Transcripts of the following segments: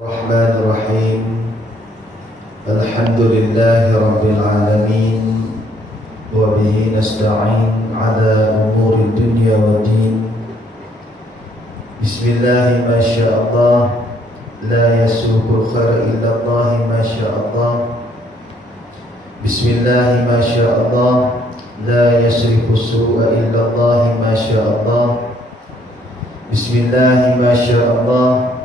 Bismillahirrahmanirrahim. Alhamdulillahi rabbil alamin. Wa bihi nasta'in ala umuri dunya wa din. Bismillahi ma sya'allah. La yasuqul khaira illa Allah ma sya'allah. Bismillahi ma sya'allah. La yasrifu su'a illa Allah ma sya'allah. Bismillahi ma sya'allah.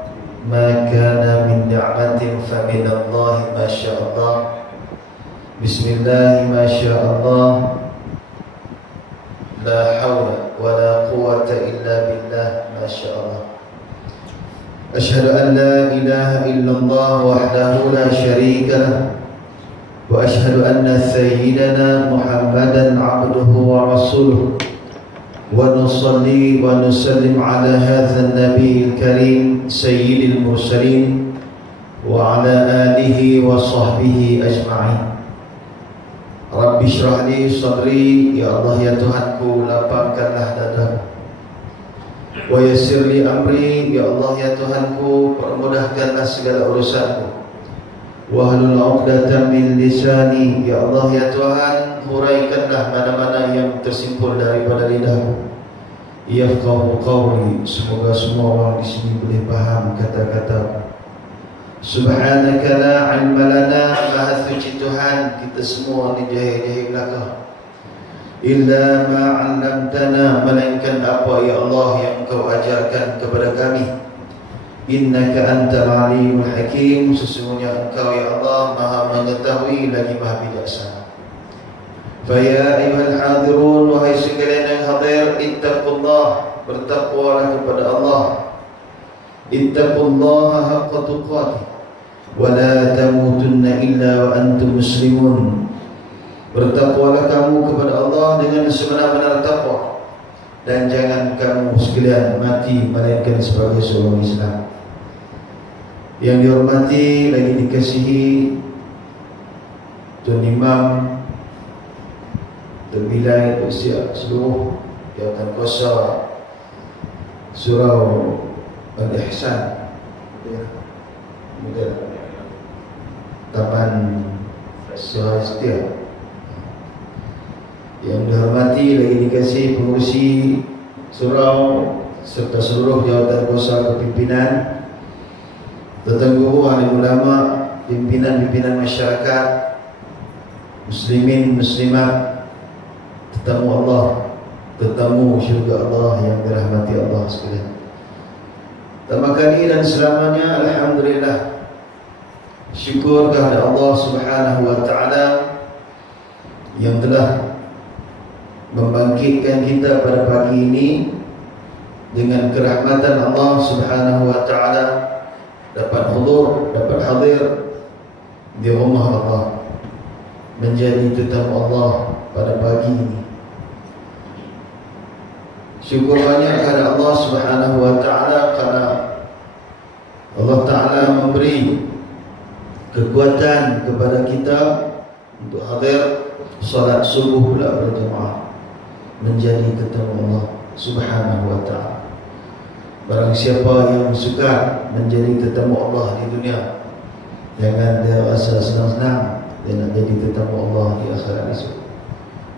Ma kana min ni'matin fa min Allah ma sya'allah. Bismillah ma sya'allah. La hawla wa la quwwata illa billah ma sya'allah. Asyhadu an la ilaha illallah wahdahu la syarika lah. Wa asyhadu anna sayyidana Muhammadan abduhu wa rasuluh. ونصلي ونسلم على هذا النبي الكريم سيد المرسلين وعلى آله وصحبه أجمعين. رب اشرح لي صدري. Ya Allah ya Tuhanku, lapangkanlah dadaku. Wa yassir li amri. Ya Allah ya Tuhanku, permudahkanlah segala urusanku. Wahlul 'uqdatam min lisani. Ya Allah ya Tuhan, huraikanlah mana-mana yang tersimpul daripada lidahku. Yafqahu qawli. Semoga semua orang di sini boleh paham kata-kata. Subhanaka la 'ilma lana. Maha suci Tuhan, kita semua ni jahil-jahil belaka. Illa ma 'allamtana, melainkan apa ya Allah yang Engkau ajarkan kepada kami. Innaka antal alimul hakim. Sesungguhnya Engkau ya Allah Maha mengetahui lagi Maha bijaksana. Faya ayyuhal hadirun, wahai sekalian yang hadir, ittaqullah, bertakwalah kepada Allah. Ittaqullaha haqqa tuqatih wa la tamutunna illa wa antum muslimun. Bertakwalah kamu kepada Allah dengan sebenar-benar takwa, dan jangan kamu sekalian mati melainkan sebagai seorang Islam. Yang dihormati lagi dikasihi Tuan Imam Terbilai Persiap seluruh jawatan kuasa Surau Al-Ihsan, Taman Sahastia. Yang dihormati lagi dikasihi pengurusi surau serta seluruh jawatan kuasa kepimpinan, tetanggu alim ulama, pimpinan-pimpinan masyarakat, muslimin, muslimat, tetamu Allah, tetamu syurga Allah yang dirahmati Allah sekalian. Pertama kali dan selamanya, alhamdulillah, syukur kepada Allah Subhanahu wa taala yang telah membangkitkan kita pada pagi ini dengan kerahmatan Allah Subhanahu wa taala, dapat hudur, dapat hadir di rumah Allah, menjadi tetamu Allah pada pagi ini. Syukur banyak kepada Allah Subhanahu wa taala kerana Allah taala memberi kekuatan kepada kita untuk hadir salat subuh pula berjemaah, menjadi tetamu Allah Subhanahu wa taala. Barang siapa yang suka menjadi tetamu Allah di dunia, jangan dia rasa senang-senang dia nak jadi tetamu Allah di akhirat esok.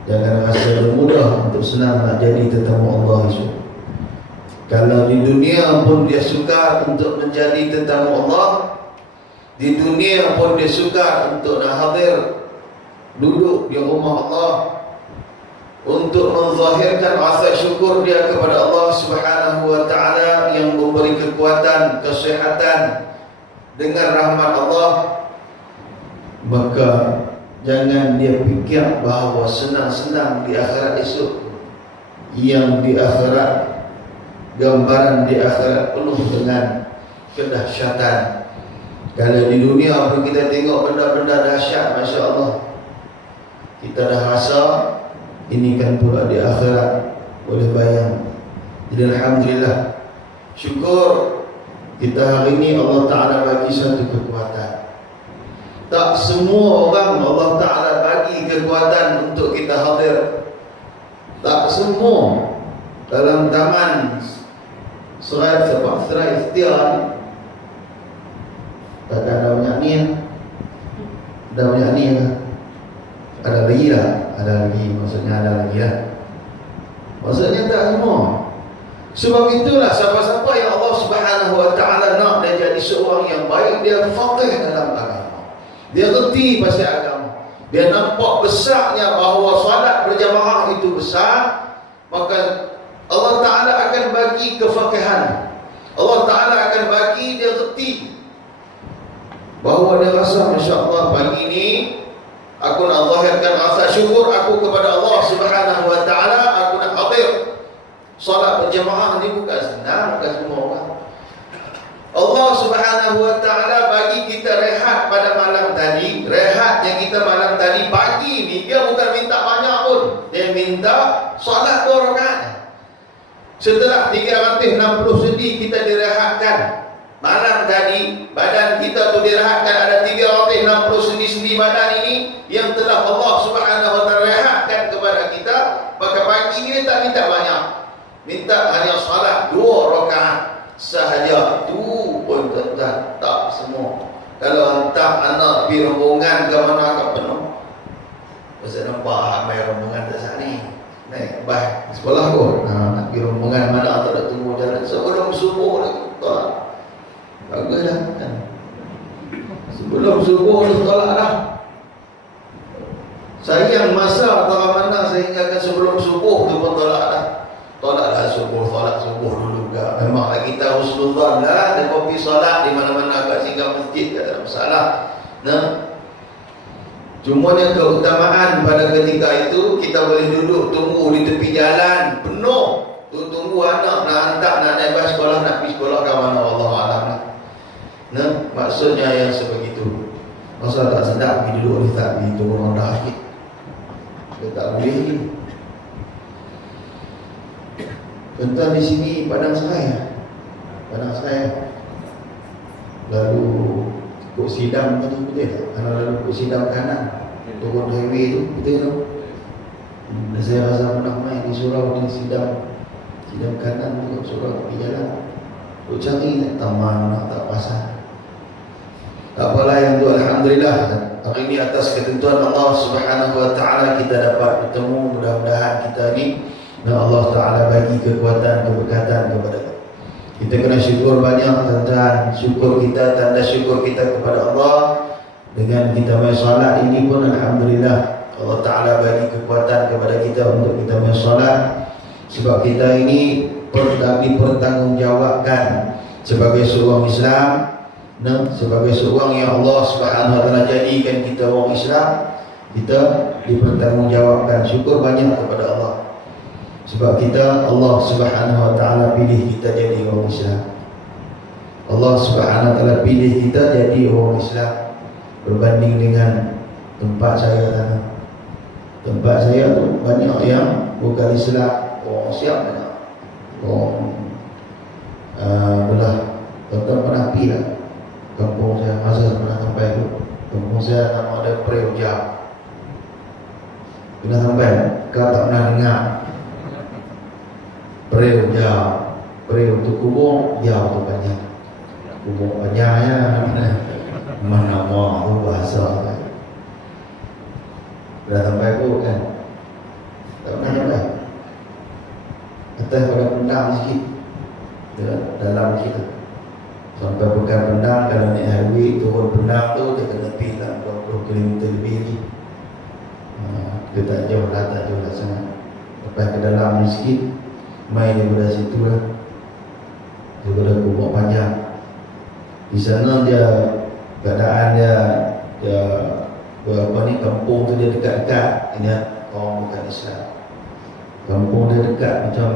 Jangan rasa mudah untuk senang nak jadi tetamu Allah esok. Kalau di dunia pun dia suka untuk menjadi tetamu Allah, di dunia pun dia suka untuk nak hadir duduk di rumah Allah, untuk menzahirkan rasa syukur dia kepada Allah Subhanahu wa taala yang memberi kekuatan, kesihatan dengan rahmat Allah, maka jangan dia fikir bahawa senang-senang di akhirat esok. Yang di akhirat, gambaran di akhirat penuh dengan kedahsyatan. Kalau di dunia pun kita tengok benda-benda dahsyat, Masya Allah, kita dah rasa ini kan pula di akhirat, boleh bayang. Jadi alhamdulillah, syukur kita hari ini Allah Ta'ala bagi satu kekuatan. Tak semua orang Allah Ta'ala bagi kekuatan untuk kita hadir. Tak semua. Dalam taman serai ikhtiar Takkan ada banyak ni ya? Ada banyak ni ya? Ada lagi lah. Ada lagi, maksudnya ada lagi lah. Maksudnya tak semua. Sebab itulah siapa-siapa yang Allah Subhanahu Wa Taala nak dia jadi seorang yang baik, dia faqih dalam agama. Dia reti pasal agama. Dia nampak besarnya bahawa solat berjamaah itu besar, maka Allah Ta'ala akan bagi kefakihan. Allah Ta'ala akan bagi dia reti bahawa dia rasa, Masya Allah, pagi ni aku nak zahirkan rasa syukur aku kepada Allah Subhanahu Wa Ta'ala. Aku nak hadir solat berjamaah ni bukan senang, bukan semua orang. Allah Subhanahu Wa Ta'ala bagi kita rehat pada malam tadi. Rehat yang kita malam tadi, pagi ni dia bukan minta banyak pun, dia minta solat 2 rakaat. Setelah 360 sendi kita direhatkan malam tadi, badan kita tu direhatkan, ada 360 sendi-sendi badan ini yang telah Allah Subhanahu Wa Ta'ala rehatkan kepada kita. Maka pagi ni tak minta banyak, minta hanya salat 2 rakaat sahaja. Tu pun tuan-tuan, tak semua. Kalau hantar anak pergi rombongan ke mana ke penuh. Pasal nampak ramai rombongan tak saat ni naik bah sekolah pun, nak pergi rombongan mana tak ada tunggu jalan sebelum subuh lagi. Tak bagus dah kan? Sebelum subuh dah tolak dah. Sayang masa antara mana sehingga kan sebelum subuh tu pun tolak dah. Tolaklah subuh, solat subuh dulu ke. Memanglah kita husnuzan lah, dia pergi solat di mana-mana kat singgah masjid, tak ada masalah. Nah, cumanya keutamaan pada ketika itu kita boleh duduk tunggu di tepi jalan penuh. Tunggu anak nak hantar, nak naik bas sekolah, nak pergi sekolah ke mana, Allah Alam lah. Nah, maksudnya yang sebegitu. Masa tak sedap pergi duduk ni, tak pergi turun rendah sikit. Dia tak boleh ni. Tuan-tuan di sini Padang Seraya. Padang Seraya. Lalu Kok Sidam tu betul tak? Kalau lalu Kok Sidam kanan turun highway tu, betul tak? Dan saya rasa pernah main di surau di Sidam kanan tu, surau tepi jalan. Kok cari taman nak tak pasar. Tak apalah yang tu, alhamdulillah. Hari ini atas ketentuan Allah Subhanahu Wa Ta'ala kita dapat bertemu. Mudah-mudahan kita ni Allah Ta'ala bagi kekuatan, keberkatan kepada kita. Kita kena syukur banyak tuan-tuan. Syukur kita, tanda syukur kita kepada Allah. Dengan kita main salat ini pun alhamdulillah Allah Ta'ala bagi kekuatan kepada kita untuk kita main salat. Sebab kita ini dipertanggungjawabkan sebagai seorang Islam, sebagai seorang yang Allah Subhanahu Wa Ta'ala jadikan kita orang Islam. Kita dipertanggungjawabkan. Syukur banyak kepada Allah. Sebab kita, Allah Subhanahu Wa Ta'ala pilih kita jadi orang Islam. Allah Subhanahu Wa Ta'ala pilih kita jadi orang Islam. Berbanding dengan tempat saya sana. Tempat saya tu banyak yang bukan Islam. Orang siap banyak. Orang belah. Tuan-tuan pernah pergi lah kampung saya, masa pernah sampai tu. Kampung saya nama ada Preujak. Pernah sampai? Kau tak pernah dengar Preu jauh, preu tu kubur jauh tu banyak, kubur banyaknya. Mana mau tu bahasa kan? Dah sampai tu kan? Tak pernah sampai. Atas pada pendang sikit, dalam kita. Sampai pegang pendang, kalau naik highway turun pendang tu dia kena pergi lah 20 km lebih ni. Kita tak jauh lah, tak jauh lah sangat. Lepas ke dalam ni sikit, main daripada situ lah, daripada kubur panjang. Di sana dia keadaan dia apa ni, kampung tu dia dekat-dekat. Ini orang bukan Islam. Kampung dia dekat macam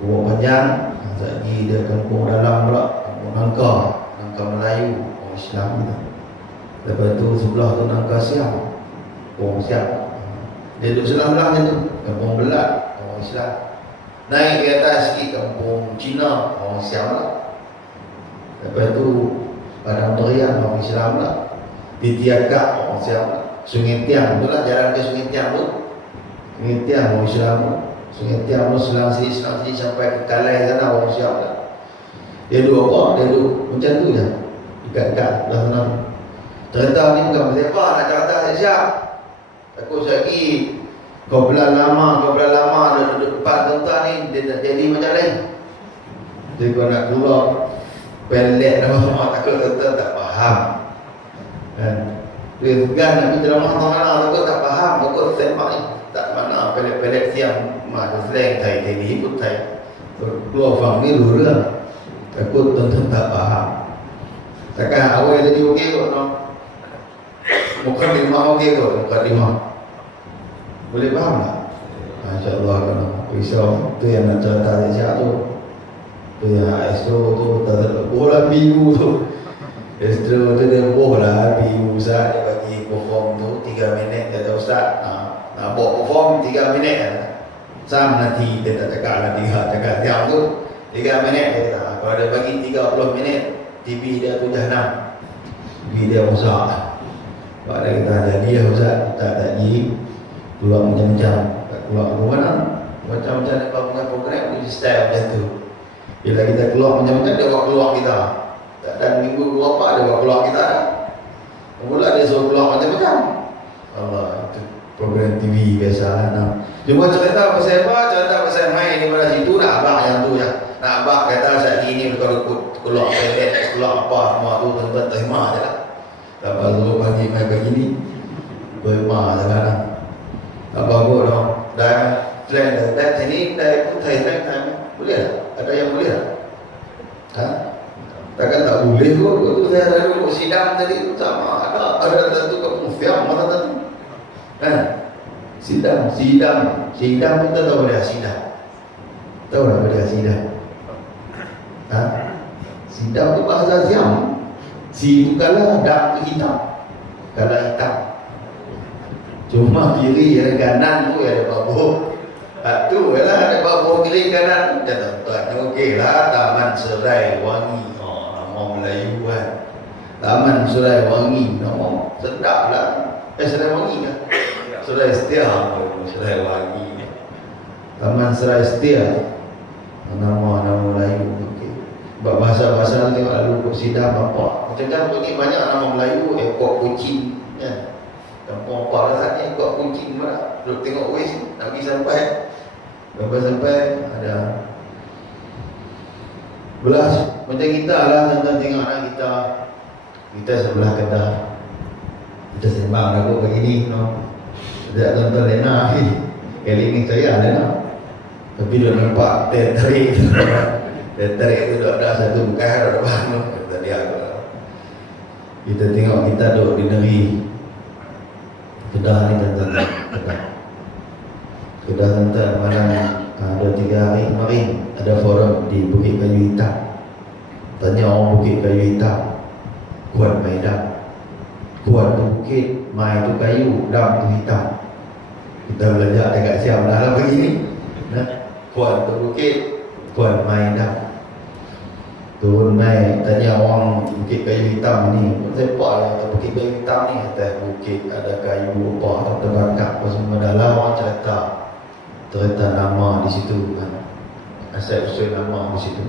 kubur panjang. Lagi dia kampung dalam pula, kampung Nangka Melayu, orang Islam gitu. Lepas tu sebelah tu Nangka Siam, orang Siam. Dia duduk sebelah-sebelahnya tu, kampung Belat, orang Islam. Naik ke atas sikit kampung Cina, orang Siam lah. Lepas tu Padang Terian, orang Islam lah. Di Tiagak, orang Siam lah. Sungai Tiang, tu lah jalan ke Sungai Tiang tu. Sungai Tiang, orang Islam lah. Sungai Tiang tu selang sini sampai ke Kalai sana, orang Siam lah. Dia duduk apa? Dia duduk macam tu je. Dekat-dekat belah sana. Cerita ni bukan pasal apa, nak cerita siap. Takut lagi kau belah lama duduk depan tuan ni, dia tak jadi macam ni. Dia kau nak keluar pelet nama takut tuan tak faham. Kan? Dia segan nak berceramah mana takut tak faham, takut semak ni. Tak mana pelet-pelet siang mak slang Thai TV pun Thai. Keluar faham ni lurus. Takut tuan tak faham. Takkan awal jadi okey kot no. Mukadimah okey kot, mukadimah. Boleh faham tak? Masya-Allah kan. Risau tu yang nak cerita siap tu. Tu yang astro tu tak bola biru tu. Astro tu dia bola biru Ustaz dia bagi perform tu 3 minit kata Ustaz. Nak buat perform 3 minit kan. Sam nanti dia tak cakap nanti cakap jam tu 3 minit dia kata. Kalau dia bagi 30 minit TV dia tu jahanam. TV dia rosak. Sebab dia kata jadi ya Ustaz tak jadi keluar macam-macam. Keluar mana? Macam-macam dia punya program dia style macam tu. Bila kita keluar macam-macam dia buat keluar kita. Dan minggu berapa dia buat keluar kita. Mula dia suruh keluar macam-macam. Allah itu program TV biasa nah. Cuma cerita pasal apa? Cerita pasal main di mana situ nak abang yang tu ya. Nak abang kata saat ini kalau keluar pelet, keluar apa semua tu tuan-tuan terima je lah. Lepas tu pagi main begini berima je lah. Abang kot dong. Dan selain dari sini dari pun Thai boleh tak? Ada yang boleh tak? Ha? Takkan tak boleh kot. Waktu saya ada dulu sidang tadi tu sama ada tentu kemufiam mana tentu. Kan? Sidang pun tak tahu dia sidang. Tahu tak apa dia sidang? Ha? Sidang tu bahasa Siam. Si tu kalah dak tu hitam. Kalah hitam. Cuma kiri dan kanan tu ada babuk. Tu lah ada babuk kiri kanan. Dia tuan okey lah Taman Serai Wangi. Nama Melayu kan. Taman Serai Wangi. Nama sedap lah. Serai Wangi kan? Serai Setia. Serai Wangi. Taman Serai Setia. Nama Melayu. Okey. Sebab bahasa-bahasa tengok lalu sidang apa. Macam-macam begini banyak nama Melayu. Ekor kucing kan. Kampung apa lah saat ni kuat kuncing mana duduk tengok waste nak pergi sampai ada belas macam kita lah tentang tengok anak kita sebelah Kedah kita sembang aku begini no. Ada tonton Lena kali ni saya Lena tapi dia nampak terik tu ada satu bukan ada depan tadi aku kita tengok kita duduk di negeri Kedah ni tuan-tuan. Kedah tuan-tuan malam ada 3 hari kemarin ada forum di Bukit Kayu Hitam. Tanya orang Bukit Kayu Hitam. Kuat mai dam. Kuat tu bukit, mai tu kayu, dam tu hitam. Kita belajar dekat Siam lah begini. Nah, kuat tu bukit, kuat mai dam. Turun naik tanya orang Bukit Kayu Hitam ni siapa yang Bukit Kayu Hitam ni atas bukit ada kayu apa atau terbakar apa semua dalam orang cerita nama di situ kan asal usul nama di situ.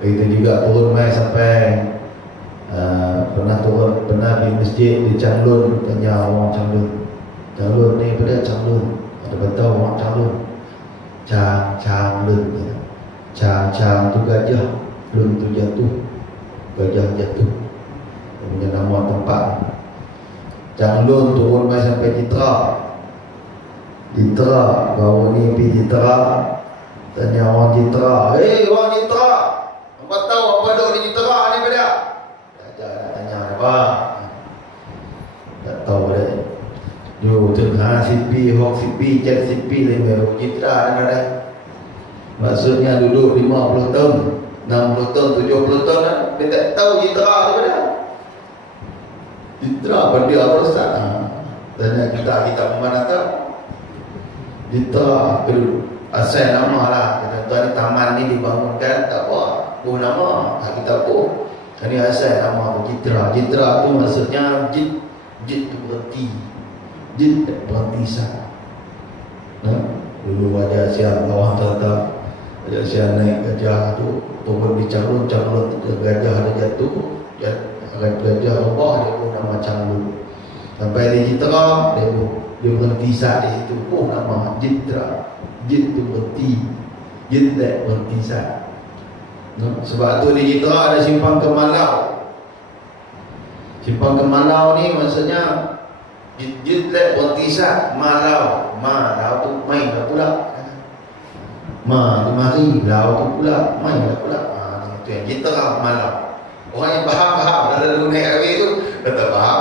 Begitu juga turun naik sampai pernah di masjid di Changlun tanya orang Changlun ni pada Changlun ada betul orang Changlun Chang tu gajah Lun tu jatuh, gajah jatuh. Punya nama tempat. Changlun turun mai sampai Jitra, baru ni pergi Jitra. Tanya orang Jitra, orang Jitra, apa tahu apa duk di Jitra ni pada? Nak tanya apa? Tak tahu dah. Yo tengah CP, hok CP, cek CP ni baru Jitra ada. Maksudnya duduk 50 tahun. 60 tahun, 70 tahun kan? Dia tak tahu Jitra tu pada. Jitra apa dia apa Ustaz? Tanya kita mana tahu. Jitra asal nama lah. Kata ni taman ni dibangunkan tak apa. Nama kita pun. Ini asal nama tu Jitra. Jitra tu maksudnya jid tu berhenti. Jid berhenti sah. Dulu ada siang bawah tata. Ada siang naik gajah tu turun di Changlun gajah ada jatuh akan belajar Allah, dia pun nak macam dulu. Sampai di Jitra, dia berhenti saat di situ. Oh, nama Jitra. Jit tu berhenti, Jitra berhenti saat. No? Sebab tu di Jitra ada simpang Kemalau. Simpang Kemalau ni maksudnya Jitra berhenti saat. Malau tu main lah pula. Ma tu mari, lau tu pula, main lah pula. Itu yang Jitra Malau. Orang yang faham lalu naik habis tu, tak faham.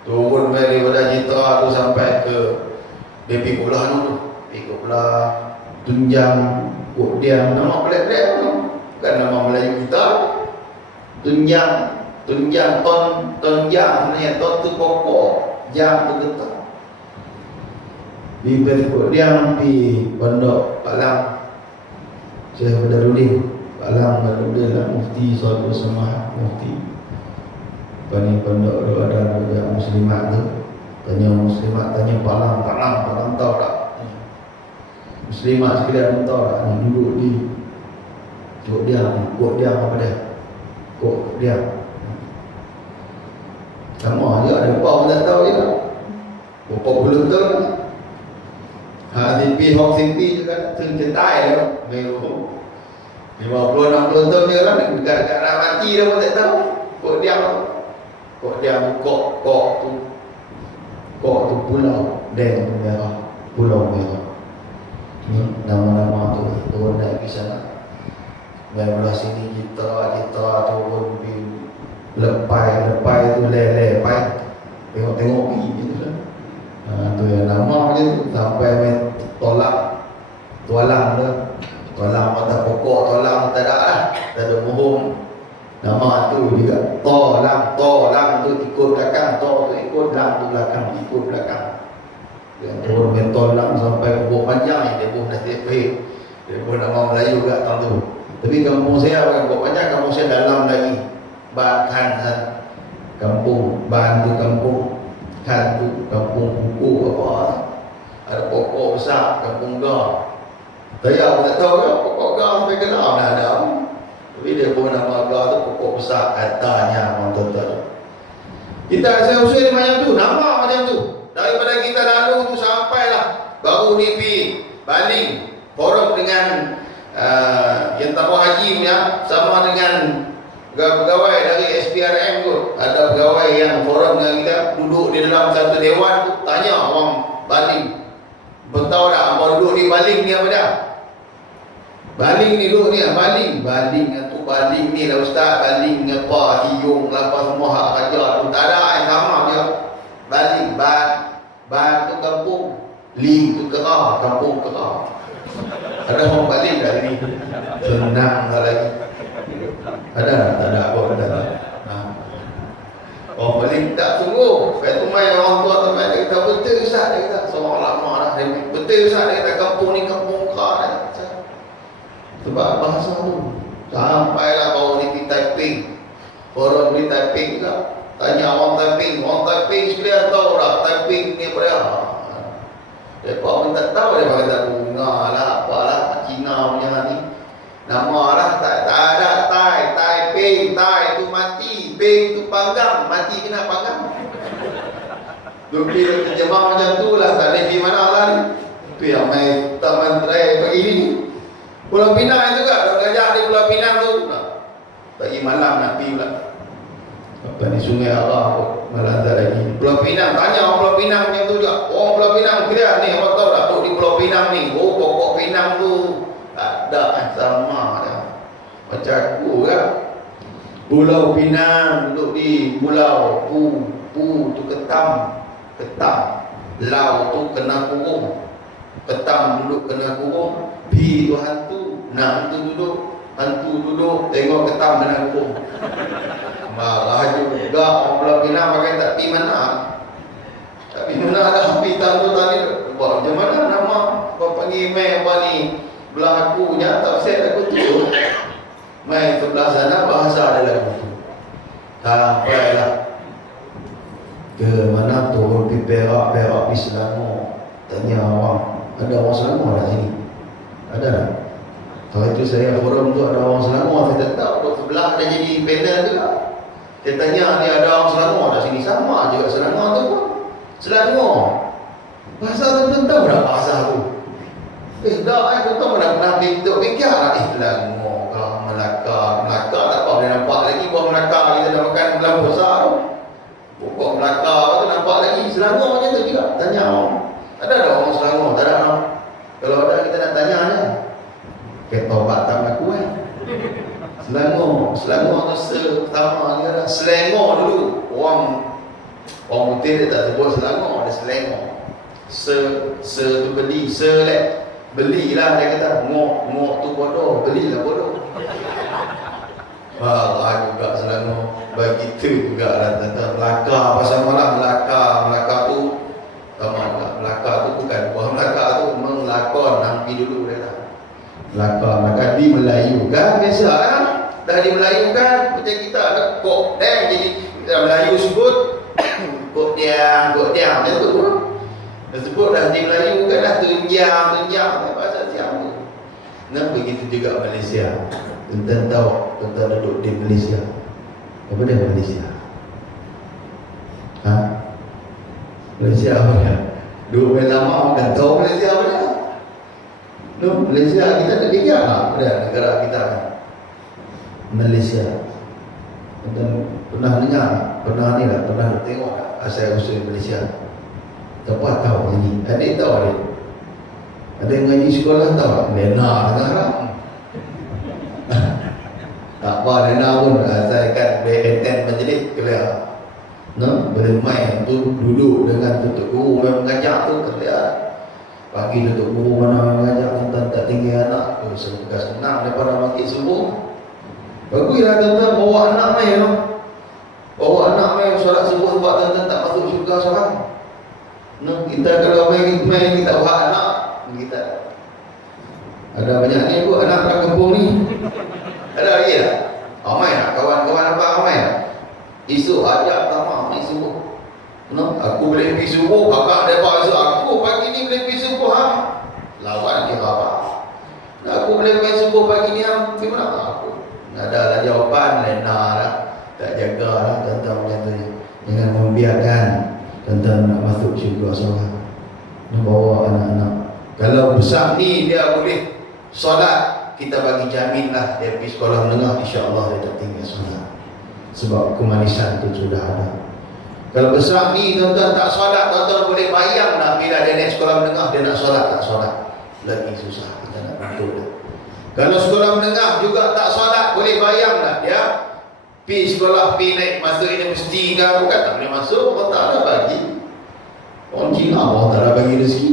Turun daripada Jitra tu sampai ke BP Kuala tu. BP Kuala, Tunjang, Kok Diam, nama pelik-pelik tu. Bukan nama Melayu kita. Tunjang, Tonjang ni, ton tu pokok, jam tu getah. Di Kok Diam, di Pondok Palang, Syekh Badarudin. Palang Badarudin lah, Mufti Saudara Samah, Mufti. Pani pondok tu ada muslimat tu. Tanya muslimat, tanya Palang tahu tak? Muslimat sekalian pun tahu tak? Ni duduk di Kok Diam apa dia? Kok Diam. Sama je, ada apa pun tak tahu je. Berapa puluh tahun. Simpi je kan, tercentai dia. Meru 50-60 tahun dia kan, dekat-dekat nak mati dia pun tak tahu. Kok Diam. Kok tu pulau Dan Merah, Pulau Merah. Ni nama-nama tu turun naik ke sana. Belah sini Jitra turun pergi lepai tu lepai. Tengok pergi gitu kan. Tu yang nama macam tu sampai main tualang mata pokok, tualang tak ada lah. Tak ada bohong. Nama tu juga tolang tu ikut belakang, tu ikut belakang, ikut belakang. Yang turun main tolang sampai pokok panjang, dia pun dah tepek. Dia pun nama Melayu kat tahun tu. Tapi kampung saya bukan pokok panjang, kampung saya dalam lagi. Bahkan kampung, bahan tu kampung, kan tu kampung buku apa. Ada pokok besar, kampung Gar. Saya pun tak tahu ya, pokok Gar sampai Kedah dah ada. Tapi dia pun nama Gar tu pokok besar katanya orang tuan-tuan. Kita saya usul macam tu, nama macam tu. Daripada kita lalu tu sampailah baru ni pergi Baling, forum dengan yang tabah haji punya, sama dengan pegawai dari SPRM tu. Ada pegawai yang forum dengan kita, duduk di dalam satu dewan tu, tanya orang Baling, betul tak apa duduk di Baling ni apa dia? Baling ni duduk ni, Baling ni lah ustaz, Baling apa, Hiyung apa semua hak raja tu tak ada yang sama dia. Baling, ban tu kampung, Ling tu Kerah, kampung Kerah. Ada orang Baling kat sini, senang lah lagi. Ada tak ada apa ada. Orang Baling tak sungguh. Saya tu main orang tua tu main, dia kata betul ustaz, dia kata seorang lama dah, betul ustaz, dia kata kampung ni kampung Kerah. Sebab bahasa tu sampailah baru ni pergi Taiping, forum di Taiping juga. Tanya orang Taiping sekalian tahu tak Taiping ni apa dia? Dia pun tak tahu, dia kata bunga lah apalah, Cina punya ni nama lah, tak ada Taiping, Tai tu mati, Ping tu panggang, mati kena panggang. Dia terjemah macam tu lah, tak ada di mana lah ni. Tu yang main taman terakhir pagi ni. Pulau Pinang juga, orang gajah di Pulau Pinang tu pagi malam nak pergi pula. Apa ni Sungai Arah malam tak lagi. Pulau Pinang, tanya orang Pulau Pinang macam tu juga. Orang Pulau Pinang kira ni, orang tahu tak duduk di Pulau Pinang ni. Oh, pokok Pinang tu tak ada sama dah. Macam aku kan. Pulau Pinang duduk di pulau Pu tu ketam. Lau tu kena kurung. Ketam duduk kena kurung. Pi tu hantu, nak hantu duduk, tengok ketam kena kurung. Marah juga orang Pulau Pinang pakai tak pi mana. Tapi mana ada pi tantu tadi. Buat macam mana nama kau panggil main apa ni? Belah aku punya tak set aku tu. Main sebelah sana bahasa ada lagu tu. Sampailah ke mana turun pi Perak pi Selangor. Tanya orang, ada orang Selangor kat sini? Ada tak? Kalau itu saya forum tu ada orang Selangor, saya tak tahu. Duduk sebelah ada jadi panel juga. Dia tanya, dia ada orang Selangor kat sini, sama juga Selangor tu pun Selangor. Bahasa tu tahu tak bahasa tu? Tak, aku tahu pernah fikir lah, Selangor ke Melaka tak apa, dia nampak lagi buah Melaka kita dah makan belah besar tu. Pokok Melaka tu nampak lagi, Selangor macam tu juga. Tanya orang, ada orang Selangor? Tak ada orang. Kalau ada kita nak tanya dia. Ketobat tak aku Selangor tu sama dia lah. Selangor dulu orang putih dia tak sebut Selangor, dia Selangor. Tu beli, belilah dia kata, ngok tu bodoh, belilah bodoh. Marah juga Selangor. Begitu juga lah tentang Melaka, pasal malam Melaka tu sama juga. Melaka tu bukan buah Melaka tu, melakon nampi dulu dia lah. Melaka di Melayu kan, biasa lah. Dah di Melayu kan, macam kita ada kok jadi kita Melayu sebut kok diam macam tu. Dah sebut dah di Melayu kan dah tunjang bahasa siang tu. Nah begitu juga Malaysia. Tentang tahu tentang duduk di Malaysia. Apa dia Malaysia? Malaysia apa dia? Dulu lama bukan tahu Malaysia apa dia? Malaysia kita tak fikir lah pada negara kita kan. Malaysia. Dan pernah dengar, pernah tengok asal-usul Malaysia. Tepat tahu ini. Adik tahu adik. Ada yang ngaji sekolah tahu tak? Lena dengar tak? Tak apa Lena pun saya kan BNN majlis clear. Boleh main tu duduk dengan tutup guru yang mengajar tu clear. Pagi tutup guru mana mengajar tentang tak tinggi anak tu senang daripada makin subuh. Baguslah tuan-tuan bawa anak main tu. Bawa anak main solat subuh sebab tuan-tuan tak masuk syurga seorang. Kita kalau main kita buat anak kita. Ada banyak ni pun anak kat kampung ni. Ada lagi tak? Main tak? Kawan-kawan apa main tak? Esok ajak pertama main subuh. Aku boleh pergi subuh, kakak mereka esok aku pagi ni boleh pergi subuh lawan kira apa? Aku boleh main subuh pagi ni gimana? Aku adalah jawapan Lena lah. Tak jaga lah tentang macam tu. Jangan membiarkan tentang nak masuk syurga seorang. Nak bawa anak-anak. Kalau besar ni dia boleh solat, kita bagi jamin lah dia pergi sekolah menengah, insya-Allah dia tak tinggal solat. Sebab kemanisan tu sudah ada. Kalau besar ni tuan-tuan tak solat, tuan-tuan boleh bayang lah bila dia naik sekolah menengah dia nak solat tak solat. Lagi susah kita nak bantu dah. Kalau sekolah menengah juga tak solat, boleh bayang tak dia pergi sekolah, pergi naik masuk universiti ke bukan tak boleh masuk, Allah Ta'ala bagi. Orang Cina Allah Ta'ala bagi rezeki.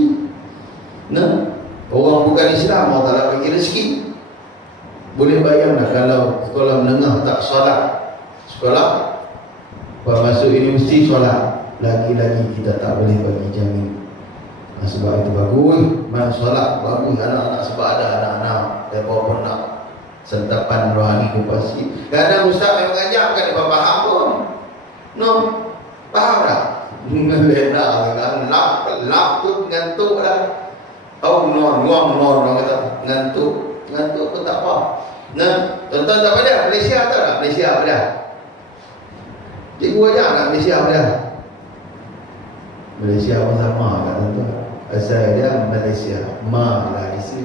Orang bukan Islam Allah Ta'ala bagi rezeki. Boleh bayang tak kalau sekolah menengah tak solat, sekolah masuk universiti solat, lagi-lagi kita tak boleh bagi jamin. Sebab itu bagus main solat, bagus anak-anak, sebab ada anak-anak mereka pun nak sentapan rohani kupasi. Kadang ustaz yang mengajar kan dia faham pun. Faham tak? Lena lap tu ngantuk dah. Nuang orang kata ngantuk pun tak apa. Tuan-tuan tak pada Malaysia tahu tak? Malaysia apa dah? Cikgu ajar kat Malaysia apa dah? Malaysia pun sama kat tuan-tuan. Asal dia Malaysia. Ma lah isi.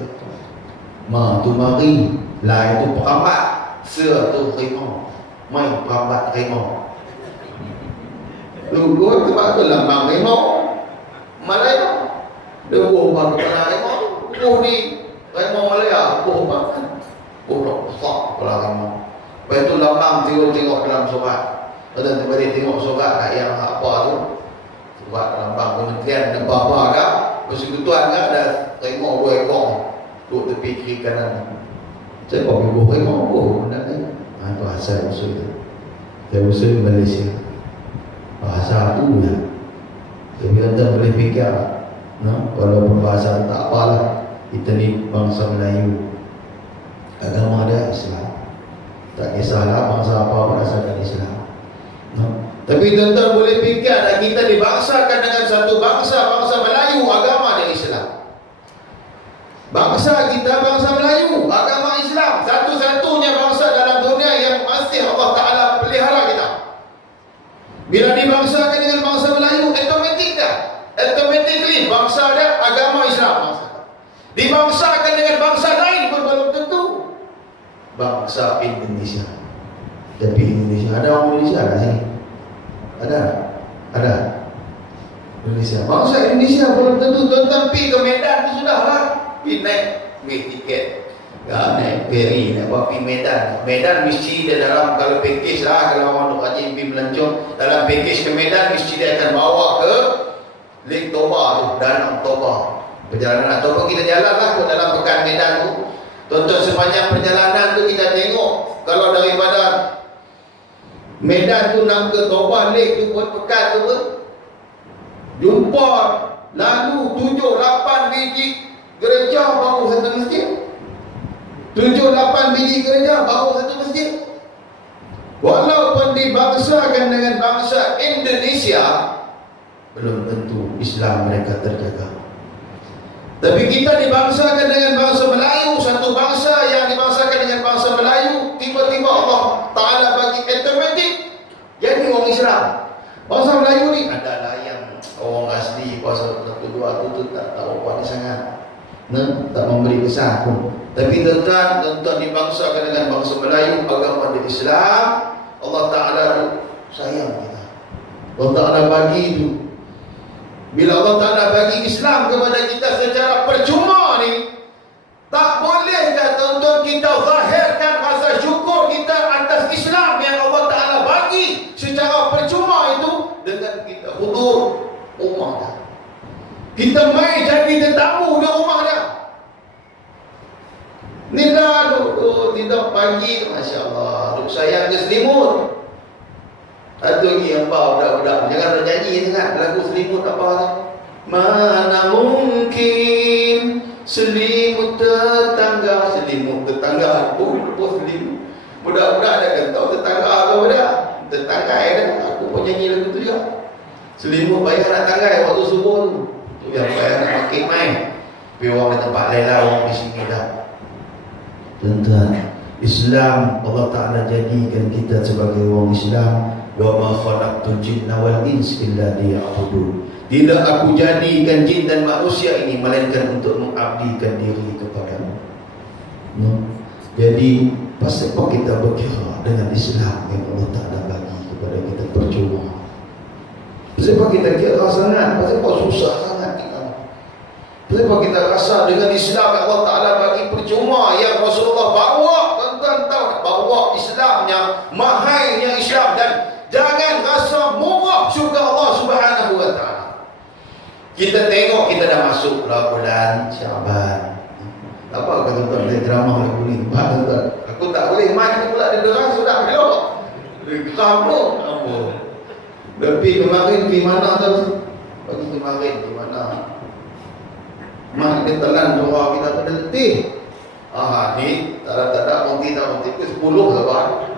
Ma tu mari. La itu perambat. Se tu harimau. Mai perambat harimau. Lu sebab tu lambang harimau. Malaya. Dia buah bang kepala harimau. Buah ni harimau Malaya. Buah bang kan. Buah besar kepala harimau. Lepas tu lambang tengok dalam surat. Tuan-tuan balik tengok surat yang apa tu. Surat lambang kementerian dan apa-apa kan. Persekutuan kan ada harimau 2 ekor. Duduk tepi kiri kanan. Saya kau buah harimau benda ni. Itu asal usul tu. Asal usul Malaysia. Bahasa tu ya. Tapi tuan-tuan boleh fikir walaupun bahasa tak apalah. Kita ni bangsa Melayu. Agama dia Islam. Tak kisahlah bangsa apa berdasarkan Islam. Tapi tuan-tuan boleh fikir kita dibangsakan dengan satu bangsa Melayu, agama dia Islam. Bangsa kita bangsa Melayu, agama Islam. Satu-satunya bangsa dalam dunia yang masih Allah Ta'ala pelihara kita. Bila dibangsakan dengan bangsa Melayu, automatically bangsa ada agama Islam. Dibangsakan dengan bangsa lain pun belum tentu bangsa Indonesia. Tapi Indonesia, ada orang Indonesia kat sini? Ada Indonesia. Bangsa Indonesia belum tentu. Tuan-tuan pergi ke Medan tu sudah lah. Pergi naik tiket, naik ferry, nak buat pergi Medan. Medan mesti dia dalam, kalau package lah, kalau orang nak haji pergi melancong, dalam package ke Medan mesti dia akan bawa ke Lake Toba tu, Danau Toba. Perjalanan ataupun kita jalan lah ke dalam pekan Medan tu. Tuan-tuan, sepanjang perjalanan tu kita tengok, kalau daripada Medan tu nak ke Toba Lake tu buat pekan tu pun jumpa lalu 7-8 biji gereja baru satu masjid. 7-8 biji gereja baru satu masjid. Walaupun dibangsakan dengan bangsa Indonesia, belum tentu Islam mereka terjaga. Tapi kita dibangsakan dengan bangsa Melayu, satu bangsa yang dibangsakan dengan bangsa Melayu, tiba-tiba Allah Ta'ala bagi automatik jadi orang Islam. Bangsa Melayu ni adalah yang orang asli kuasa kedua tu tak tahu apa ni sangat, tak memberi kesan pun. Tapi tuan-tuan dibangsakan dengan bangsa Melayu, agama dia Islam, Allah Ta'ala sayang kita. Allah Ta'ala bagi tu. Bila Allah Ta'ala bagi Islam kepada kita secara percuma ni, tak bolehkah tuan-tuan kita zahirkan rasa syukur kita atas Islam yang Allah Ta'ala bagi secara percuma itu dengan kita hudur rumah dia. Kita mai jadi tetamu di rumah dia. Ni dah tidak pagi, Masya Allah, duk sayang ke selimut. Satu lagi yang bau budak-budak, jangan bernyanyi sangat lagu selimut apa tu. Mana mungkin selimut tetangga, pun selimut. Budak-budak dah kan tahu tetangga apa dah. Tetangga dah, aku pun nyanyi lagu tu juga. Selimut bayar nak tanggai waktu subuh tu. Tu yang bayar nak pakai main. Tapi orang di tempat lain lah, orang di sini dah. Tuan-tuan, Islam Allah Ta'ala jadikan kita sebagai orang Islam. Wa ma khalaqtul jinna wal ins illa liya'budun. Tidak aku jadikan jin dan manusia ini melainkan untuk mengabdikan diri kepadamu. Jadi pasal apa kita berkira dengan Islam yang Allah Ta'ala bagi kepada kita percuma? Pasal apa kita kira sangat? Pasal apa susah sangat kita? Pasal apa kita rasa dengan Islam yang Allah Ta'ala bagi percuma, yang Rasulullah bawa, tuan-tuan tahu, bawa Islam yang mahainya Islam. Dan jangan rasa murah syurga Allah Subhanahu wa Ta'ala. Kita tengok kita dah masuk bulan Syaban. Apa kata tuan dia drama lagu ni? Tuan, aku tak boleh main pula dia derang sudah belok. Geram tu. Tapi kemarin di mana tu? Bagi kemarin di mana? Mak dia telan doa kita tu dah letih. Ni tak ada monti ke 10 lepas.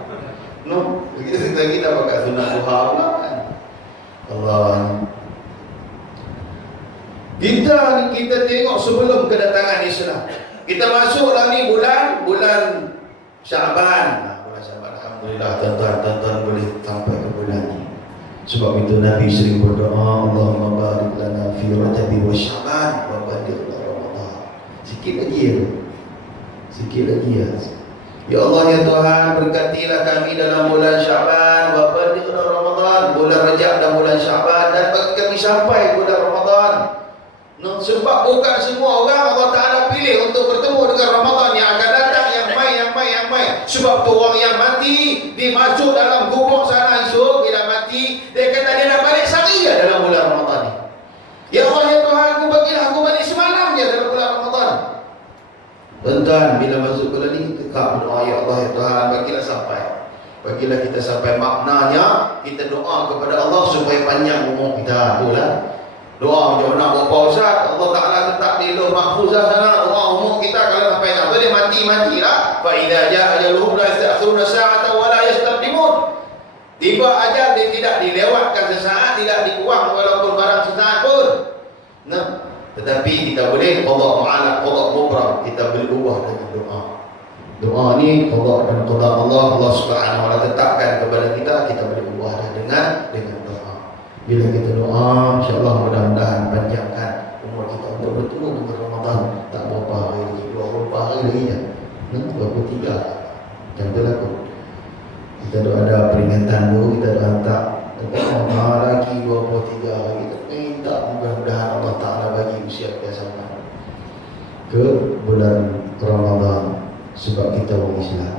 No, kita pakai sunat duha pula kan. Allah. Kita tengok sebelum kedatangan Islam. Kita masuklah ni bulan Syaban. Bulan Syaban, alhamdulillah tuan-tuan boleh sampai ke bulan ni. Sebab itu Nabi sering berdoa, Allahumma barik lana fi Rajab wa Syaban wa ballighna Ramadan. Sikit lagi ya. Ya Allah ya Tuhan, berkatilah kami dalam bulan Syaban wa ballighna Ramadan, bulan Rajab dan bulan Syaban, dan bagi kami sampai bulan Ramadan. Sebab bukan semua orang Allah Ta'ala pilih untuk bertemu dengan Ramadan yang akan datang, yang mai. Sebab tu orang yang mati dimasuk dalam kubur sana esok bila mati, dia kata dia nak balik sehari dalam bulan Ramadan ni. Ya Allah ya Tuhan, aku balik semalam je dalam bulan Ramadan. Tuan-tuan, bila masuk bulan ni kita berdoa, ya Allah ya Tuhan, bagilah kita sampai. Maknanya kita doa kepada Allah supaya panjang umur kita. Itulah doa macam mana berapa Ustaz? Allah Ta'ala letak di lauh mahfuzah sana, doa umur kita kalau sampai tak boleh matilah. Fa idza jaa ajaluhum la yasta'khiruna sa'atan wa la yastaqdimun. Tiba ajal dia tidak dilewatkan sesaat, tidak dibuang walaupun barang sesaat pun. Tetapi kita boleh qada mu'allaq, qada mubrah, kita berubah dengan doa. Doa ni qada dan qada Allah Subhanahu wa taala tetapkan kepada kita, kita boleh ubah dengan doa. Bila kita doa, insya-Allah mudah-mudahan panjangkan umur kita untuk bertemu dengan Ramadan. Tak berapa hari lagi, 24 hari lagi ya. 23. Jangan berlaku. Kita ada peringatan dulu, kita hantar lagi 23 hari. Kita minta mudah-mudahan Allah Ta'ala bagi usia kebiasaan ke bulan Ramadan. Sebab kita orang Islam.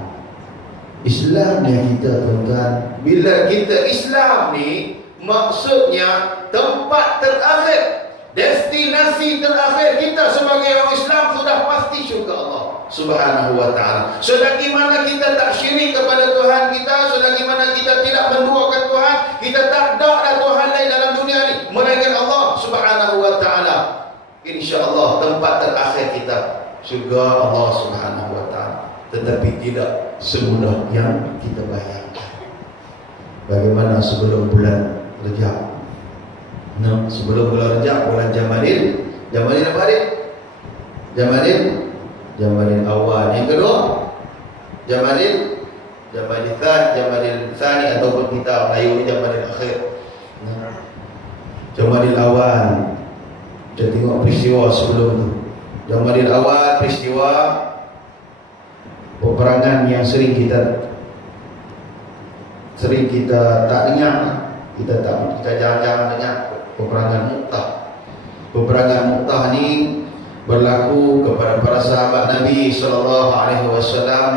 Islam ni kita tuan-tuan, bila kita Islam ni, maksudnya tempat terakhir, destinasi terakhir kita sebagai orang Islam sudah pasti syurga Allah Subhanahu wa ta'ala. Selagi mana kita tak syirik kepada Tuhan kita, selagi mana kita tidak menduakan Tuhan, kita tak ada Tuhan lain dalam dunia ni melainkan Allah Subhanahu wa ta'ala. InsyaAllah tempat terakhir kita syurga Allah Subhanahu wa ta'ala. Tetapi tidak semudah yang kita bayangkan. Bagaimana sebelum bulan Rejab? Sebelum bulan Rejab, bulan Jamalil. Jamalil apa dia? Jamalil awal. Yang kedua, Jamalil Thani ataupun kita Melayu ni Jamalil akhir. Jamalil awal. Kita tengok peristiwa sebelum tu. Jamalil awal, peristiwa peperangan yang sering kita tak dengar. Kita jarang-jarang dengar peperangan Mu'tah. Peperangan Mu'tah ni berlaku kepada para sahabat Nabi sallallahu alaihi wasallam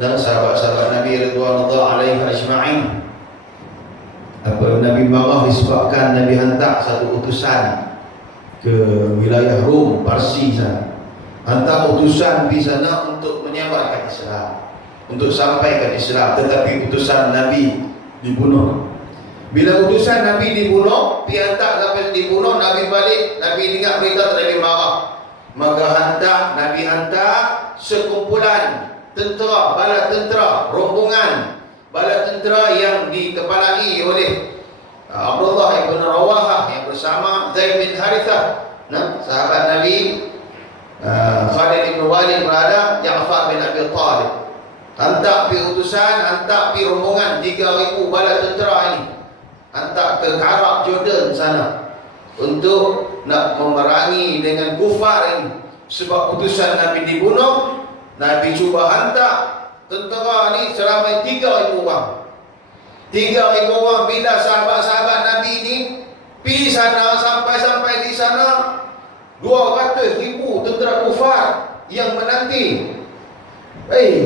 dan sahabat-sahabat Nabi radhiyallahu alaihi ajma'in. Apa Nabi marah disebabkan Nabi hantar satu utusan ke wilayah Rom, Parsi sana. Hantar utusan di sana untuk menyebarkan Islam, untuk sampaikan Islam, tetapi utusan Nabi dibunuh. Bila utusan Nabi dibunuh, dihantar sampai dibunuh, Nabi balik, Nabi dengar berita, Nabi marah. Maka Nabi hantar sekumpulan tentera, bala tentera, rombongan bala tentera yang dikepalai oleh Abdullah ibn Rawahah yang bersama Zaid bin Harithah, sahabat Nabi, Khalid ibn Walid berada, Ja'far bin Abi Talib. Hantar pi utusan, hantar pi rombongan 3,000 bala tentera ini, hantar ke Arab Jordan sana untuk nak memerangi dengan kufar ini. Sebab utusan Nabi dibunuh, Nabi cuba hantar tentera ni selama 3,000 orang. 3,000 orang. Bila sahabat-sahabat Nabi ni pi sana, sampai di sana 200,000 tentera kufar yang menanti.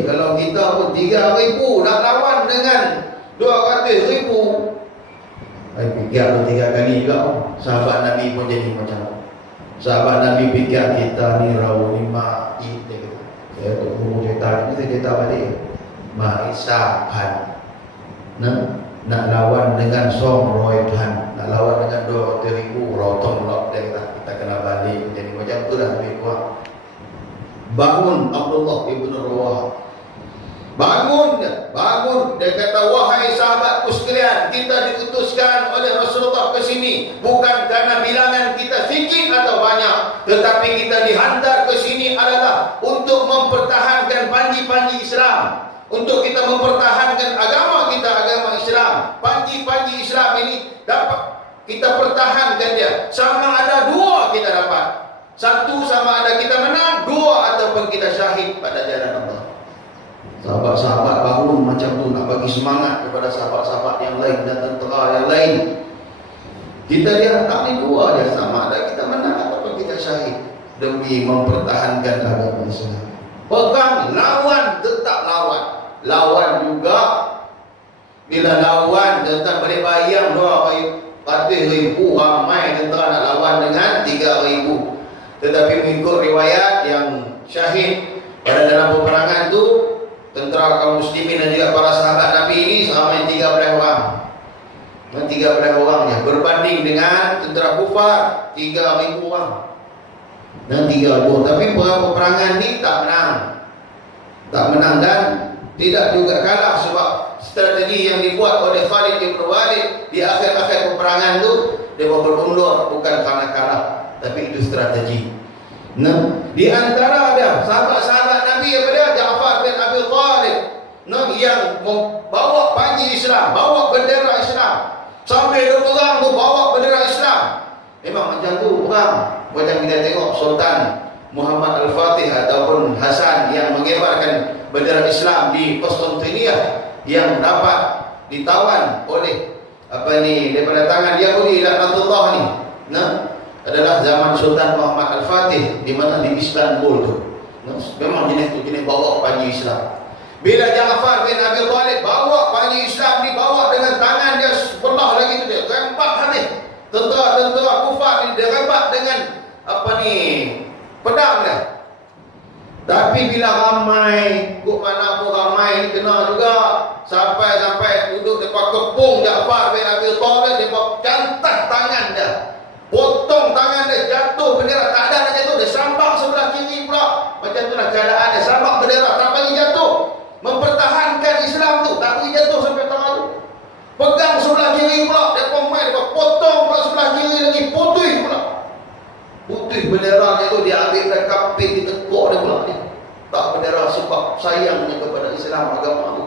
Kalau kita pun 3,000 nak lawan dengan 200,000, fikir 3 kali juga. Sahabat Nabi pun jadi macam sahabat Nabi fikir kita ni rawu 5 kita. Ya, tu guru cerita ni, saya cerita balik. Ma'isahan. Nak lawan dengan Song Roy Pan, nak lawan dengan 200,000 rotong lok kita kena balik. Jadi macam tu dah lebih kuat. Bangun Abdullah ibn Rawahah. Bangun. Dia kata, wahai sahabatku sekalian, kita diutuskan oleh Rasulullah ke sini bukan kerana bilangan kita sikit atau banyak, tetapi kita dihantar ke sini adalah untuk mempertahankan panji-panji Islam, untuk kita mempertahankan agama kita, agama Islam. Panji-panji Islam ini dapat kita pertahankan dia. Sama ada 2 kita dapat. 1 sama ada kita menang, 2 ataupun kita syahid pada jalan Allah. Sahabat-sahabat bangun macam tu, nak bagi semangat kepada sahabat-sahabat yang lain dan tentera yang lain. Kita dihantar ni 2 dia, sama ada kita menang ataupun kita syahid demi mempertahankan agama Islam. Pegang, lawan, tetap lawan. Lawan juga. Bila lawan, tentang boleh bayang 200,000 ramai tentera nak lawan dengan 3,000. Tetapi mengikut riwayat yang syahid pada dalam peperangan tu, tentera kaum muslimin dan juga para sahabat Nabi ini sampai 13 orang. 13 orangnya berbanding dengan tentera kufar 3,000 orang. Dan 3,000. Tapi peperangan ni tak menang dan tidak juga kalah, sebab strategi yang dibuat oleh Khalid bin Walid di akhir-akhir peperangan tu, dia berundur bukan kerana kalah, tapi itu strategi. Di antara dia sahabat-sahabat Nabi apa dia? Ja'far bin bawa panji Islam, bawa bendera Islam. Sampai dia perang tu bawa bendera Islam. Memang macam tu orang. Macam kita tengok Sultan Muhammad Al-Fatih ataupun Hasan yang mengibarkan bendera Islam di Konstantinia yang dapat ditawan oleh daripada tangan Yahudi laknatullah ni. Adalah zaman Sultan Muhammad Al-Fatih di mana di Istanbul tu. Memang jenis tu jenis bawa panji Islam. Bila Ja'far bin Abi Thalib bawa panji Islam ni, bawa dengan tangan dia sebelah lagi tu, dia rembat habis. Tentera-tentera kufar ni dia rembat dengan pedang dia. Tapi bila ramai, kok mana pun ramai ni kena juga. Sampai duduk dekat kepung Ja'far bin Abi Thalib, dia cantas tangan dia, potong tangan dia, jatuh bendera. Tak ada nak jatuh, dia sambak sebelah kiri pula. Macam itulah keadaan dia, sambak bendera, tak bagi jatuh. Mempertahankan Islam tu, tak bagi jatuh sampai tengah tu. Pegang sebelah kiri pula, dia main, dia potong pula sebelah kiri lagi, putih pula. Putih bendera dia tu, dia ambil dari kapit, ditekuk dia pula ni. Tak bendera sebab sayangnya kepada Islam agama tu.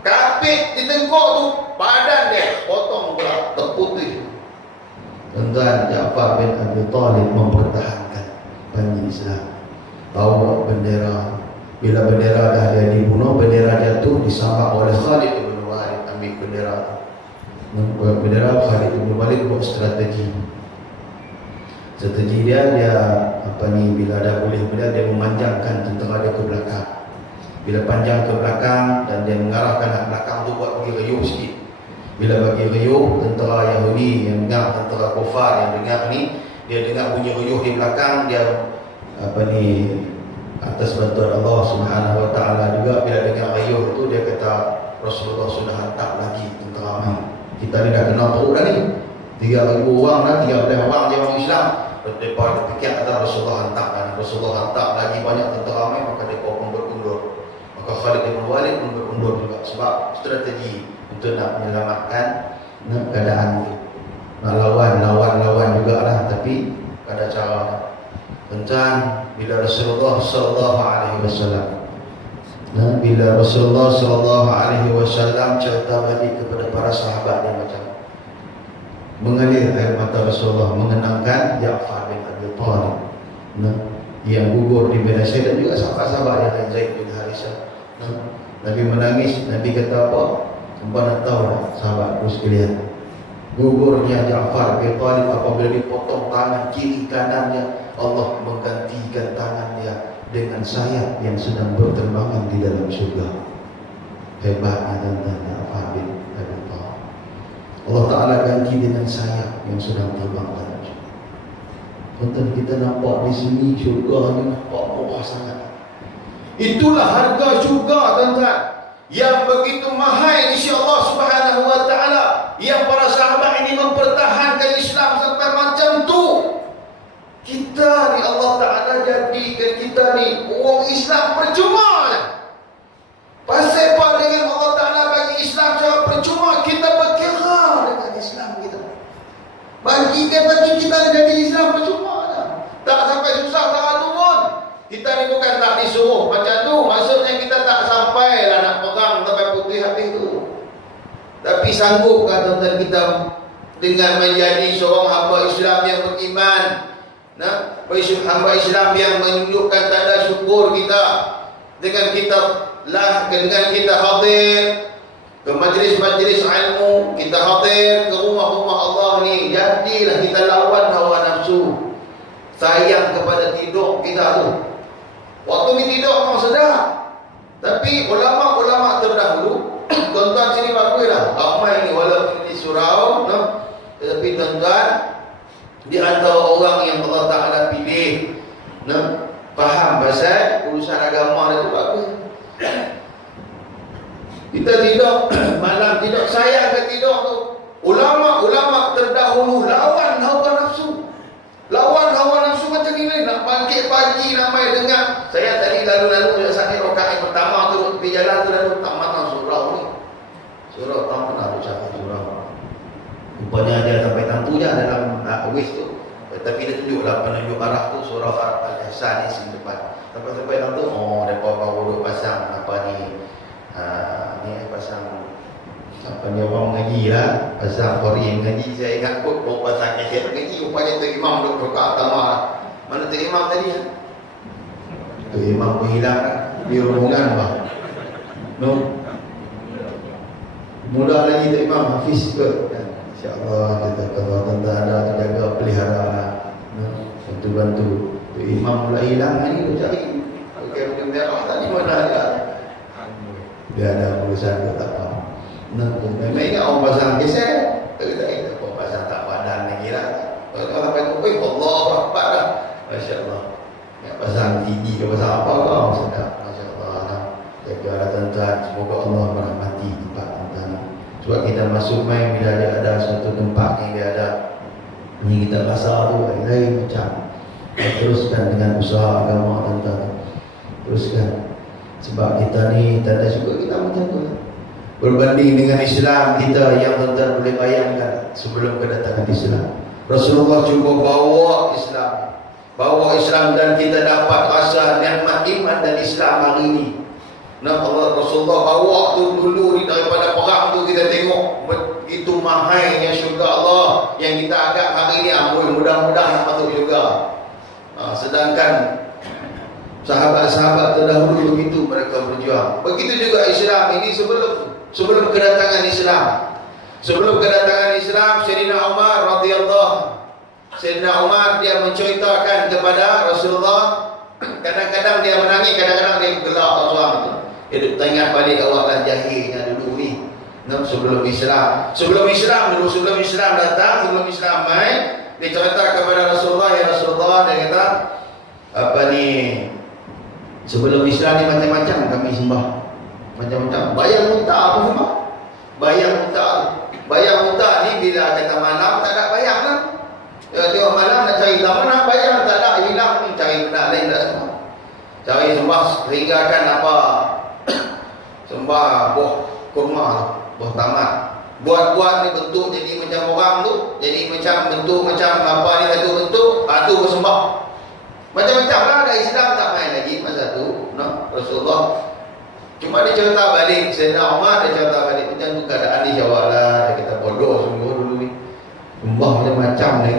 Kapit ditekuk tu, badan dia potong pula, terputih. Tuan-tuan, Ja'far bin Abi Thalib mempertahankan panji Islam, bawa bendera. Bila bendera dah dia dibunuh, bendera jatuh, disambak oleh Khalid bin Walid. Ambil bendera, Khalid bin Walid buat strategi dia bila dah boleh benda, dia memanjangkan tentera dia ke belakang. Bila panjang ke belakang dan dia mengarahkan ke belakang tu buat pergi riuh sikit. Bila bagi riuh, tentera Yahudi yang dengar, tentera kufar yang dengar ni, dia dengar bunyi riuh di belakang, dia atas bantuan Allah Subhanahu Wa Taala juga, bila dengar riuh tu dia kata Rasulullah sudah hantar lagi tentera mai. Kita ni dah kenal teruk dah ni. 3,000 orang dah, 13 orang je orang Islam. Mereka fikir kata Rasulullah hantar, dan Rasulullah hantar lagi banyak tentera mai, maka mereka pun berundur. Maka Khalid bin Walid pun berundur juga, sebab strategi untuk nak menyelamatkan keadaan itu. Nak lawan juga lah, tapi ada cara. Tentang bila Rasulullah sallallahu alaihi wasallam cerita balik kepada para sahabat dia, macam mengalir air mata Rasulullah mengenangkan Ja'far bin Abi Thalib yang gugur di medan syahid, dan juga sahabat-sahabat yang lain, Zaid bin Harisah. Nabi menangis. Nabi kata apa? Sampai nak tahu lah sahabatku sekalian, gugurnya Ja'far bin Thalib apabila dipotong tangan kiri kanannya, Allah menggantikan tangan dia dengan sayap yang sedang berterbangan di dalam syurga. Hebatnya tuan-tuan, Ja'far bin Abi Thalib, Allah Ta'ala ganti dengan sayap yang sedang terbang dalam syurga. Tuan-tuan, kita nampak di sini syurga ni nampak murah sangat. Itulah harga syurga tuan-tuan, yang begitu mahal di sisi Allah Subhanahu Wa Taala, yang para sahabat ini mempertahankan Islam sampai macam tu. Kita ni Allah Ta'ala jadikan kita ni orang Islam percuma je. Pasal apa? Dengan Allah Ta'ala bagi Islam secara percuma, kita berkira dengan Islam kita. Bagi kita jadi Islam percuma je. Tak sampai susah tak turun. Kita ni bukan tak disuruh macam tu, maksudnya kita tak sampai lah nak perang sampai putih habis tu. Tapi sanggupkah tuan-tuan kita dengan menjadi seorang hamba Islam yang beriman, hamba Islam yang menunjukkan tanda syukur kita, dengan kita hadir ke majlis-majlis ilmu, kita hadir ke rumah-rumah Allah ni, jadilah kita lawan hawa nafsu, sayang kepada tidur kita tu. Waktu ni tidur memang sedap, tapi ulama-ulama terdahulu tuan-tuan sini baguslah, ramai ni walaupun di surau, tetapi tuan-tuan di antara orang yang Allah Ta'ala pilih faham pasal urusan agama itu bagus. Kita tidur malam, tidur sayang ke tidur tu. Ulama-ulama terdahulu lawan hawa nafsu. Lawan hawa nafsu macam ni, nak bangkit pagi ramai dengar. Saya tadi lalu-lalu saat ni rakaat pertama tu tepi jalan tu, lalu tak mana surau ni. Surau tak pernah aku cakap surau. Rupanya dia sampai tampu je dalam awis tu. Tapi dia tunjuklah penunjuk arah tu, surau Al-Ihsan ni sini depan. Sampai-sampai dalam tu, mereka baru pasang ni pasang apa ni orang mengaji lah, pasang qori mengaji. Saya ingat kot bawa pasang kaset mengaji, rupanya tu imam duk rakaat pertama. Mana tu imam tadi? Tu imam berhilang di rombongan bah. No. Mula lagi tu imam Hafiz ke. InsyaAllah kita kalau tentang ada jaga pelihara lah. Bantu-bantu. Tu imam mula hilang ni tu cari. Okey, merah tadi mana ada? Dia ada urusan ke tak apa. Memang ingat orang pasang keset. Tak kita orang pasang tak padan lagi lah. Kalau sampai tu, Allah Akbar dah. Masya Allah. Yang pasang TV ke pasang apa kau sedap. Masya Allah. Jagalah tuan-tuan. Semoga Allah merahmati tempat tuan-tuan. Sebab kita masuk main bila ada suatu tempat yang dia ada ni kita rasa tu lain macam. Teruskan dengan usaha agama tuan-tuan. Teruskan. Sebab kita ni tanda syukur kita macam tu lah. Berbanding dengan Islam kita yang tuan-tuan boleh bayangkan sebelum kedatangan Islam. Rasulullah cuba bawa Islam dan kita dapat rasa nikmat iman dan Islam hari ini. Allah Rasulullah bawa tu dulu ni daripada perang tu kita tengok begitu mahainya syurga Allah yang kita agak hari ini mudah-mudahan masuk syurga. Sedangkan sahabat-sahabat terdahulu begitu mereka berjuang. Begitu juga Islam ini sebelum kedatangan Islam. Sebelum kedatangan Islam, Sayyidina Umar radhiyallahu. Sayyidina Umar dia menceritakan kepada Rasulullah, kadang-kadang dia menangis, kadang-kadang dia gelak suam itu. Dia teringat balik awaklah jahilnya dulu ni. Sebelum Islam. Sebelum Islam datang, sebelum Islam main, dia cerita kepada Rasulullah, ya Rasulullah, dia kata apa ni? Sebelum Islam ni macam-macam kami sembah. Macam-macam. Bayang unta apa sembah? Bayang unta ni bila kata malam tak ada bayang lah. Tengok malam nak cari mana bayang tak ada, hilang ni cari benda lain tak sembah. Cari sembah sehingga kan apa? Sembah buah kurma, buah tamat. Buat-buat ni bentuk jadi macam orang tu, jadi macam bentuk macam apa ni satu bentuk, tu bersembah. Macam-macam lah, ada Islam tak main lagi masa tu, Rasulullah. Cuma dia cerita balik, Sayyidina Umar dia cerita balik macam tu keadaan di Jawa lah. Dia kata bodoh sungguh dulu ni. Sembah macam-macam ni.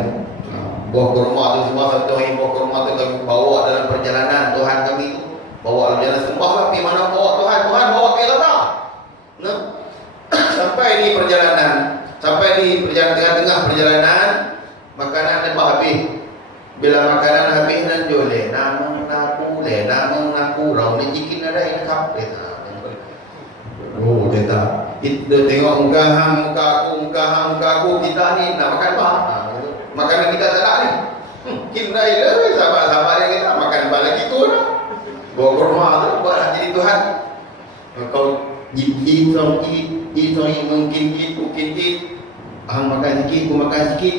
Buah kurma tu semua satu hari buah kurma tu kami bawa dalam perjalanan Tuhan kami tu. Bawa dalam perjalanan sembah lah, pergi mana bawa Tuhan bawa pergi kata. Sampai di perjalanan, tengah-tengah perjalanan, makanan dah habis. Bila makanan habis dan joleh, nama aku, rau ni jikin ada yang kapit. Dia tak. Dia tengok muka aku, kita ni nak makan apa? Makanan kita tak ada ni. Kita dah sahabat-sahabat yang kita makan balik itu lah. Bawa kurma tu, buatlah jadi Tuhan. Kau mungkin makan sikit, aku makan sikit.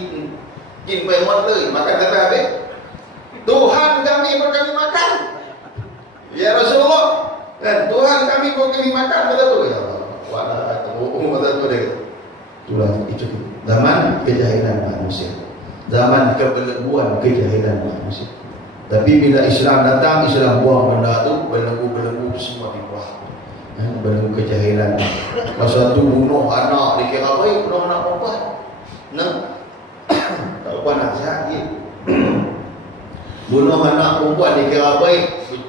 Jin bermot tu, makan sampai habis. Tuhan kami pun kami makan. Ya Rasulullah, kan Tuhan kami pun kami makan kata tu. Ya Allah, wala kata tu dia. Itulah itu zaman kejahilan manusia. Zaman kebelengguan kejahilan manusia. Tapi bila Islam datang, Islam buang benda tu, belenggu semua dibuang. Belenggu kejahilan. Masa tu bunuh anak dikira baik, bunuh anak perempuan. Tak apa nak sakit. Bunuh anak perempuan dikira baik,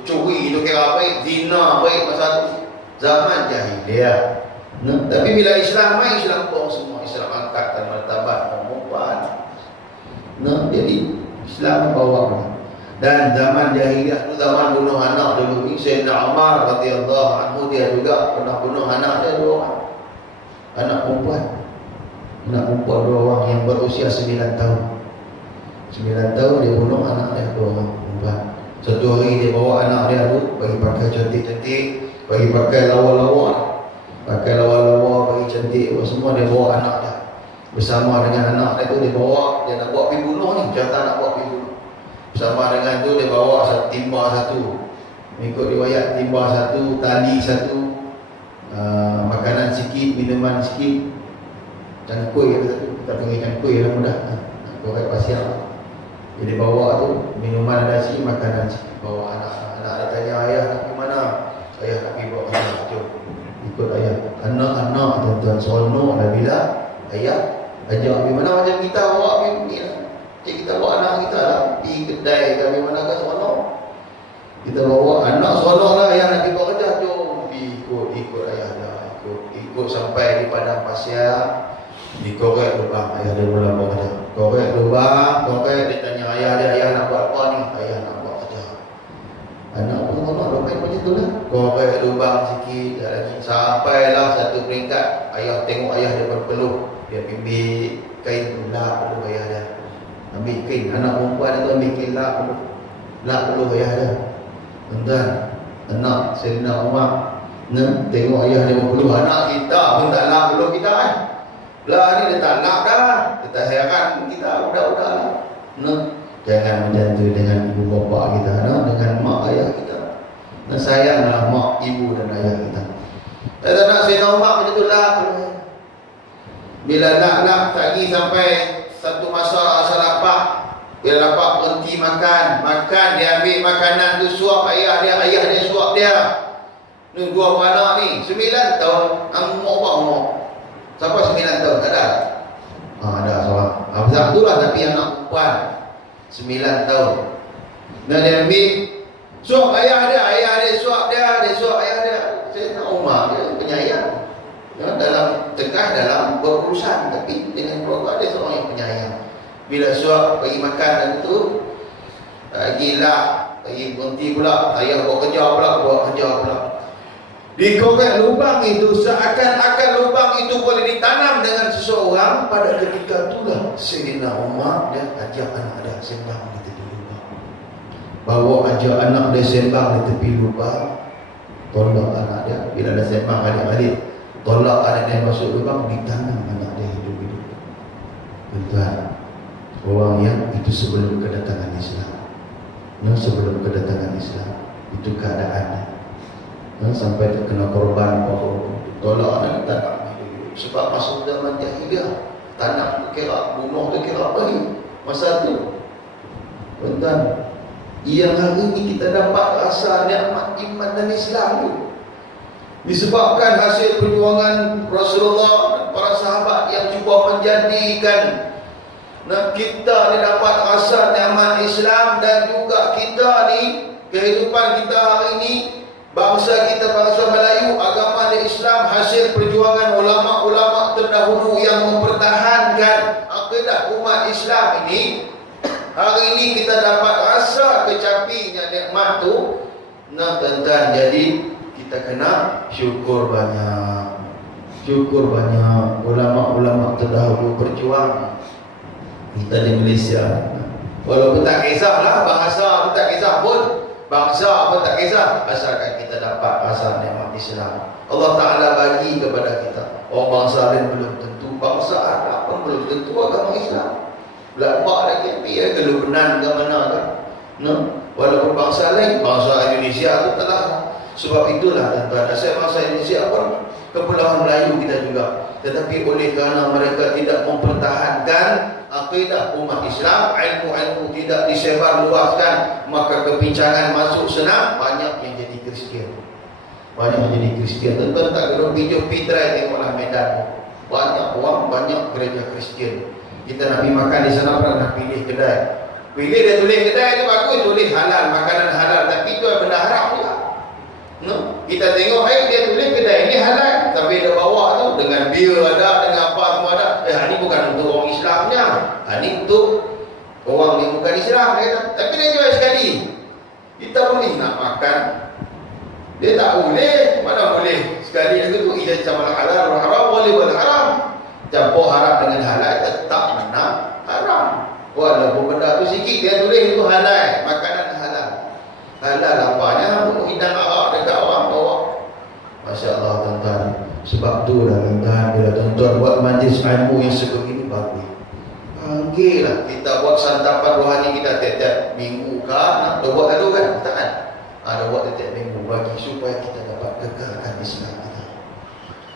curi itu kira baik, zina baik masa tu. Zaman jahiliah. Tapi bila Islam main, Islam buang semua. Islam angkatkan martabat perempuan. Jadi Islam bawa. Dan zaman jahiliah tu, zaman bunuh anak dulu ni, Sayyidina Umar radhiyallahu anhu dia juga pernah bunuh anak dia 2 orang. Anak perempuan 2 orang yang berusia 9 tahun. 9 tahun dia bunuh anak dia 2 orang perempuan. Satu hari dia bawa anak dia tu bagi pakai cantik-cantik, bagi pakai lawa-lawa, bagi cantik, semua dia bawa anak dia. Bersama dengan anak dia tu dia bawa, dia nak buat pergi bunuh ni, cerita nak buat pergi bunuh. Bersama dengan tu dia bawa timba satu. Mengikut riwayat timba satu, tali satu, makanan sikit, minuman sikit, cangkui kata tu. Kita panggil cangkui lah mudah. Korek pasir. Jadi bawa tu minuman ada sikit, makanan sikit. Bawa anak dia tanya ayah nak pergi mana? Ayah nak pergi bawa ayah. Jom ikut ayah. Anak-anak tuan-tuan seronok dah bila ayah ajak pergi mana, macam kita bawa pergi lah. Cik kita bawa anak kita lah pergi kedai ke mana ke, seronok. Kita bawa anak seronok lah, ayah nanti bawa kerja, jom ikut ayah dah, ikut sampai di padang pasir, dikorek lubang, ayah dia mula bawa kerja. Korek lubang, dia tanya ayah dia, ayah nak buat apa ni? Ayah nak buat kerja. Anak pun seronok, dah main macam tu lah. Korek lubang sikit lagi, sampailah satu peringkat ayah tengok ayah dia berpeluh, dia ambil kain tu lap peluh ayah dia, ambil kain, anak perempuan tu ambil kain lap peluh ayah dia. Tuan-tuan, anak Sayyidina Umar tengok ayah dia berpeluh, anak kita pun tak lap peluh kita kan. Belah ni dia tak lap dah, dia tak heran kita budak-budak lah. Jangan macam tu dengan ibu bapa kita, dengan mak ayah kita. Sayanglah mak, ibu dan ayah kita. Tak nak Sayyidina Umar macam tu lap. Bila lap tak pergi sampai satu masa asal lapar, bila lapar berhenti makan, dia ambil makanan tu suap ayah dia suap dia. Ni dua anak ni 9 tahun, umur siapa 9 tahun? Ada? Ada seorang. Besar tu lah, tapi anak perempuan 9 tahun. Dan dia ambil suap ayah dia suap dia suap ayah dia. Sayyidina Umar dia penyayang. Dalam tengah dalam berurusan, tapi dengan keluarga dia seorang yang penyayang. Bila suap bagi makan dan itu, lagi berhenti pula, ayah buat kerja pula. Dikorek lubang itu, seakan-akan lubang itu boleh ditanam dengan seseorang. Pada ketika itulah Sayyidina Umar dia ajak anak dia sembang di tepi lubang. Ajak anak dia sembang di tepi lubang. Tolak anak dia, bila ada sembang adik-adik, tolak anak dia masuk lubang, ditanam anak dia hidup-hidup. Tuan-tuan, orang yang itu sebelum kedatangan Islam. Sebelum kedatangan Islam, itu keadaannya. Sampai terkena korban, tolak anak tanam hidup-hidup. Sebab masa zaman jahiliah, tanam tu kira, bunuh tu kira apa ni masa tu. Tuan-tuan, yang hari ini kita dapat rasa nikmat iman dan Islam tu disebabkan hasil perjuangan Rasulullah dan para sahabat yang cuba menjadikan kita ni dapat rasa nikmat Islam. Dan juga kita ni, kehidupan kita hari ini, bangsa kita, bangsa Melayu, agama Islam hasil perjuangan ulama-ulama terdahulu yang mempertahankan akidah umat Islam ini. Hari ini kita dapat rasa kecapinya nikmat tu. Tuan-tuan, jadi kita kena syukur banyak. Ulama-ulama terdahulu berjuang. Kita di Malaysia, walaupun tak kisahlah bahasa pun tak kisah pun, bangsa pun tak kisah, asalkan kita dapat rasa nikmat Islam. Allah Ta'ala bagi kepada kita. Orang bangsa lain belum tentu, bangsa Arab pun belum tentu agama Islam. Belakang lagi biar ke Lebanon ke mana kan. Walaupun bangsa lain, bangsa Indonesia tu telah. Sebab itulah tuan-tuan, asal bangsa Indonesia pun Kepulauan Melayu kita juga. Tetapi oleh kerana mereka tidak mempertahankan akidah umat Islam, ilmu-ilmu tidak disebar luaskan, maka kepincangan masuk senang, banyak yang jadi Kristian. Tuan-tuan tak kena pergi Pitrai tengoklah Medan. Banyak orang, banyak gereja Kristian. Kita nak pergi makan di sana pernah nak pilih kedai. Pilih dia tulis kedai tu bagus, tulis halal, makanan halal, tapi tu benda haram juga. Kita tengok dia tulis kedai ini halal, tapi dia bawa tu dengan bir ada, dengan apa semua ada. Ini bukan untuk orang Islamnya, ini untuk orang yang bukan Islam, dia kata. Tapi dia jual sekali. Kita boleh nak makan, dia tak boleh. Mana boleh sekali lagi tu ia sama halal haram, boleh haram. Campur haram dengan halal, tetap menang haram. Walaupun benda tu sikit, dia tulis itu halal, makanan halal. Halal apanya? Hidang arak dekat orang bawa. Masya Allah tuan-tuan. Sebab tu dah tuan-tuan, bila tuan-tuan buat majlis ilmu yang sebegini bagus. Panggillah kita buat santapan rohani kita tiap-tiap minggu kan. Dah buat lalu kan? Tak kan? Dah buat tiap-tiap minggu bagi supaya kita dapat kekalkan Islam kita.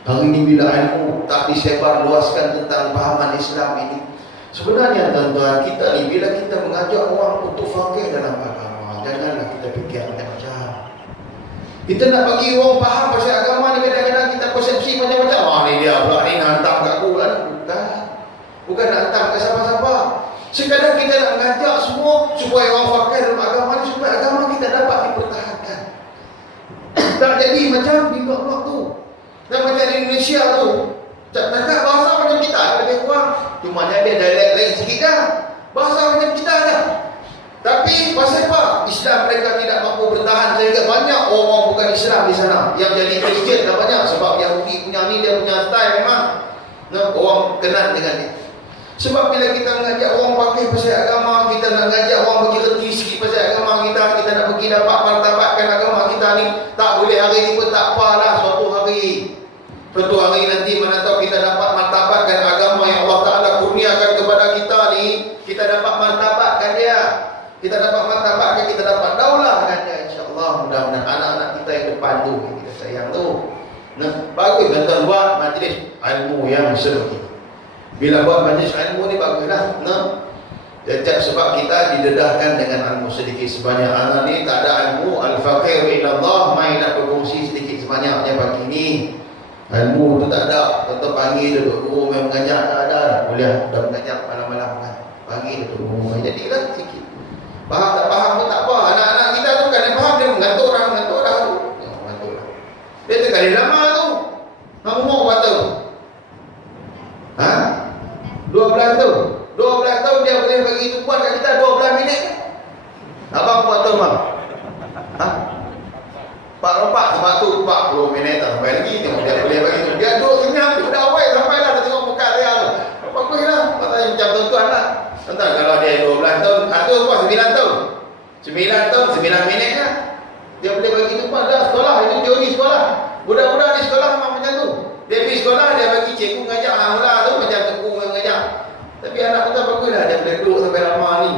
Hari ini bila ilmu tak disebar luaskan tentang pahaman Islam ini, sebenarnya tuan-tuan, kita ni bila kita mengajak orang untuk faqih dalam agama, janganlah kita fikir macam-macam. Kita nak bagi orang faham pasal agama ni, kadang-kadang kita persepsi macam-macam. Ni dia pula ni nak hantar kat aku lah. Bukan nak hantar kat siapa-siapa. Sekadar kita nak mengajak semua supaya orang fakir dalam agama ni, supaya agama kita dapat dipertahankan. Tak jadi macam di blok-blok tu. Dan macam di Indonesia tu, takkan bahasa macam kita lebih kurang. Cuma dia dialek lain sikit dah. Bahasa macam kita dah. Tapi pasal apa? Islam mereka tidak mampu bertahan sehingga banyak orang bukan Islam di sana yang jadi Kristian dah banyak. Sebab Yahudi punya ni, dia punya style memang orang kenal dengan dia. Sebab bila kita mengajak orang pakai pasal agama, kita nak mengajak orang bagi reti sikit pasal agama kita nak pergi dapat martabatkan agama kita ni, tak boleh hari ni pun tak apalah, suatu hari nanti mana tahu kita dapat martabatkan agama yang Allah Ta'ala kurniakan kepada kita ni, kita dapat martabatkan dia, kita dapat martabatkan, kita dapat daulah kan dia, insyaAllah. Mudah-mudahan anak-anak kita yang depan tu yang kita sayang tu, bagus tuan-tuan buat majlis ilmu yang seperti itu. Bila buat majlis ilmu ni baguslah. Sebab kita didedahkan dengan ilmu sedikit sebanyak. Anak ni tak ada ilmu, al-faqir ilallah, main nak berkongsi sedikit sebanyaknya pagi ni. Ilmu tu tak ada. Tentu pagi duduk guru yang mengajar, tak ada. Boleh dah mengajar malam-malam kan. Pagi duduk guru, jadilah sikit. Faham tak faham pun tak apa. Anak-anak kita tu kan yang faham, dia mengantuk dah tu. Mengantuk dah. Dia terkali lama tu. Umur berapa tu? 12 tahun dia boleh bagi tumpuan kat kita 12 minit. Abang buat tahu bang? Pak rompak sebab tu 40 minit tak sampai lagi. Tengok dia boleh bagi tu. Dia duduk senyap tu dah awal sampai dah tengok muka dia tu. Apa-apa lah. Katanya macam tuan-tuan lah. Tuan-tuan kalau dia 12 tahun, tu apa 9 tahun. 9 tahun 9 minit lah. Dia boleh bagi tumpuan dah sekolah. Itu teori sekolah. Budak-budak di sekolah memang macam tu. Dia pergi sekolah, dia bagi cikgu mengajar mula tu macam cikgu mengajar. Tapi anak kita bagus lah, dia boleh duduk sampai lama ni.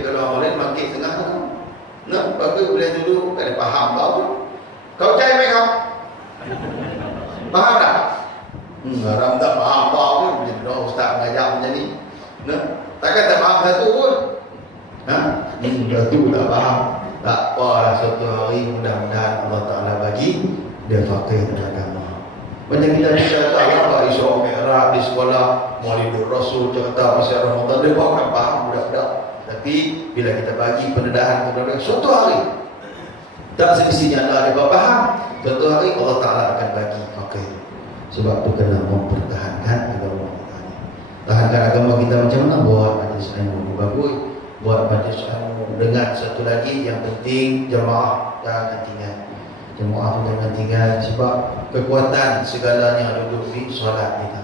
Kalau orang lain makin tengah tu, bagus boleh duduk, tak ada faham apa. Kau cari baik kau? Faham tak? Haram tak faham apa pun. Bila ustaz mengajar macam ni, takkan tak faham satu pun. Satu tak faham. Tak apalah, suatu hari mudah-mudahan Allah Ta'ala bagi dia faqih dan agama. Macam kita cerita lah Isra Mi'raj di sekolah, Maulidur Rasul, cerita pasal Ramadan, dia bukan faham budak-budak. Tapi bila kita bagi pendedahan kepada mereka, suatu hari tak semestinya Allah dia faham, suatu hari Allah Ta'ala akan bagi faqih. Sebab tu kena mempertahankan agama kita ni. Tahankan agama kita macam mana? Buat majlis ilmu bagus, buat majlis ilmu. Dengan satu lagi yang penting, jemaah jangan tinggal. Jemaah jangan tinggal, sebab kekuatan segalanya duduk di solat kita.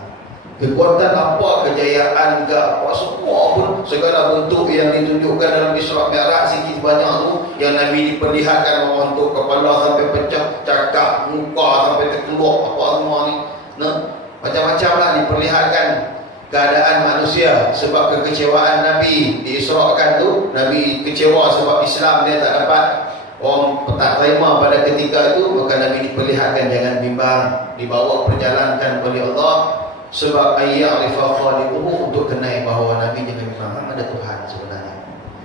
Kekuatan apa, kejayaan ke apa, semua pun segala bentuk yang ditunjukkan dalam Isra Mi'raj sikit banyak tu, yang Nabi diperlihatkan orang tu kepala sampai pecah, cakap muka sampai terkeluar apa semua ni. Macam-macam lah diperlihatkan keadaan manusia. Sebab kekecewaan Nabi diisrakan tu, Nabi kecewa sebab Islam dia tak dapat, orang tak terima pada ketika itu, maka Nabi diperlihatkan jangan bimbang, dibawa perjalankan oleh Allah. Sebab ayya'rifa khaliquhu, untuk kenai bahawa Nabi jangan bimbang, ada Tuhan sebenarnya.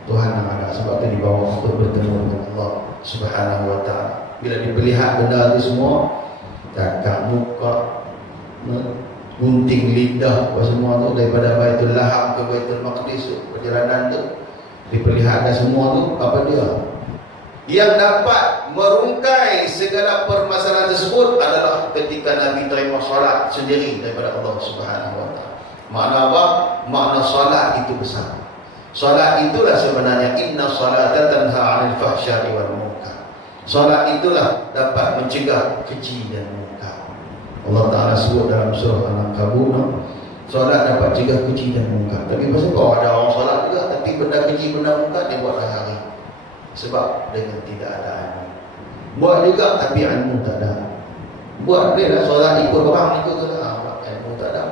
Tuhan yang ada, sebab itu dibawa untuk bertemu dengan Allah Subhanahu wa ta'ala. Bila diperlihat benda itu semua, cakap muka, gunting lidah, apa semua tu, daripada Baitul Laham ke Baitul Maqdis, perjalanan tu diperlihatkan semua tu, apa dia? Yang dapat merungkai segala permasalahan tersebut adalah ketika Nabi terima solat sendiri daripada Allah Subhanahu wa ta'ala. Makna apa? Makna solat itu besar. Solat itulah sebenarnya inna salata tanha 'anil fahsya'i wal munkar. Solat itulah dapat mencegah keji dan munkar. Allah Ta'ala sebut dalam surah Al-Ankabut, solat dapat cegah keji dan munkar. Tapi pasal ada orang solat juga, tapi benda keji, benda munkar dia buat hari. Sebab dengan tidak ada ilmu. Buat juga tapi ilmu tak ada. Buat boleh lah solat ikut orang, ikut buat ilmu tak ada.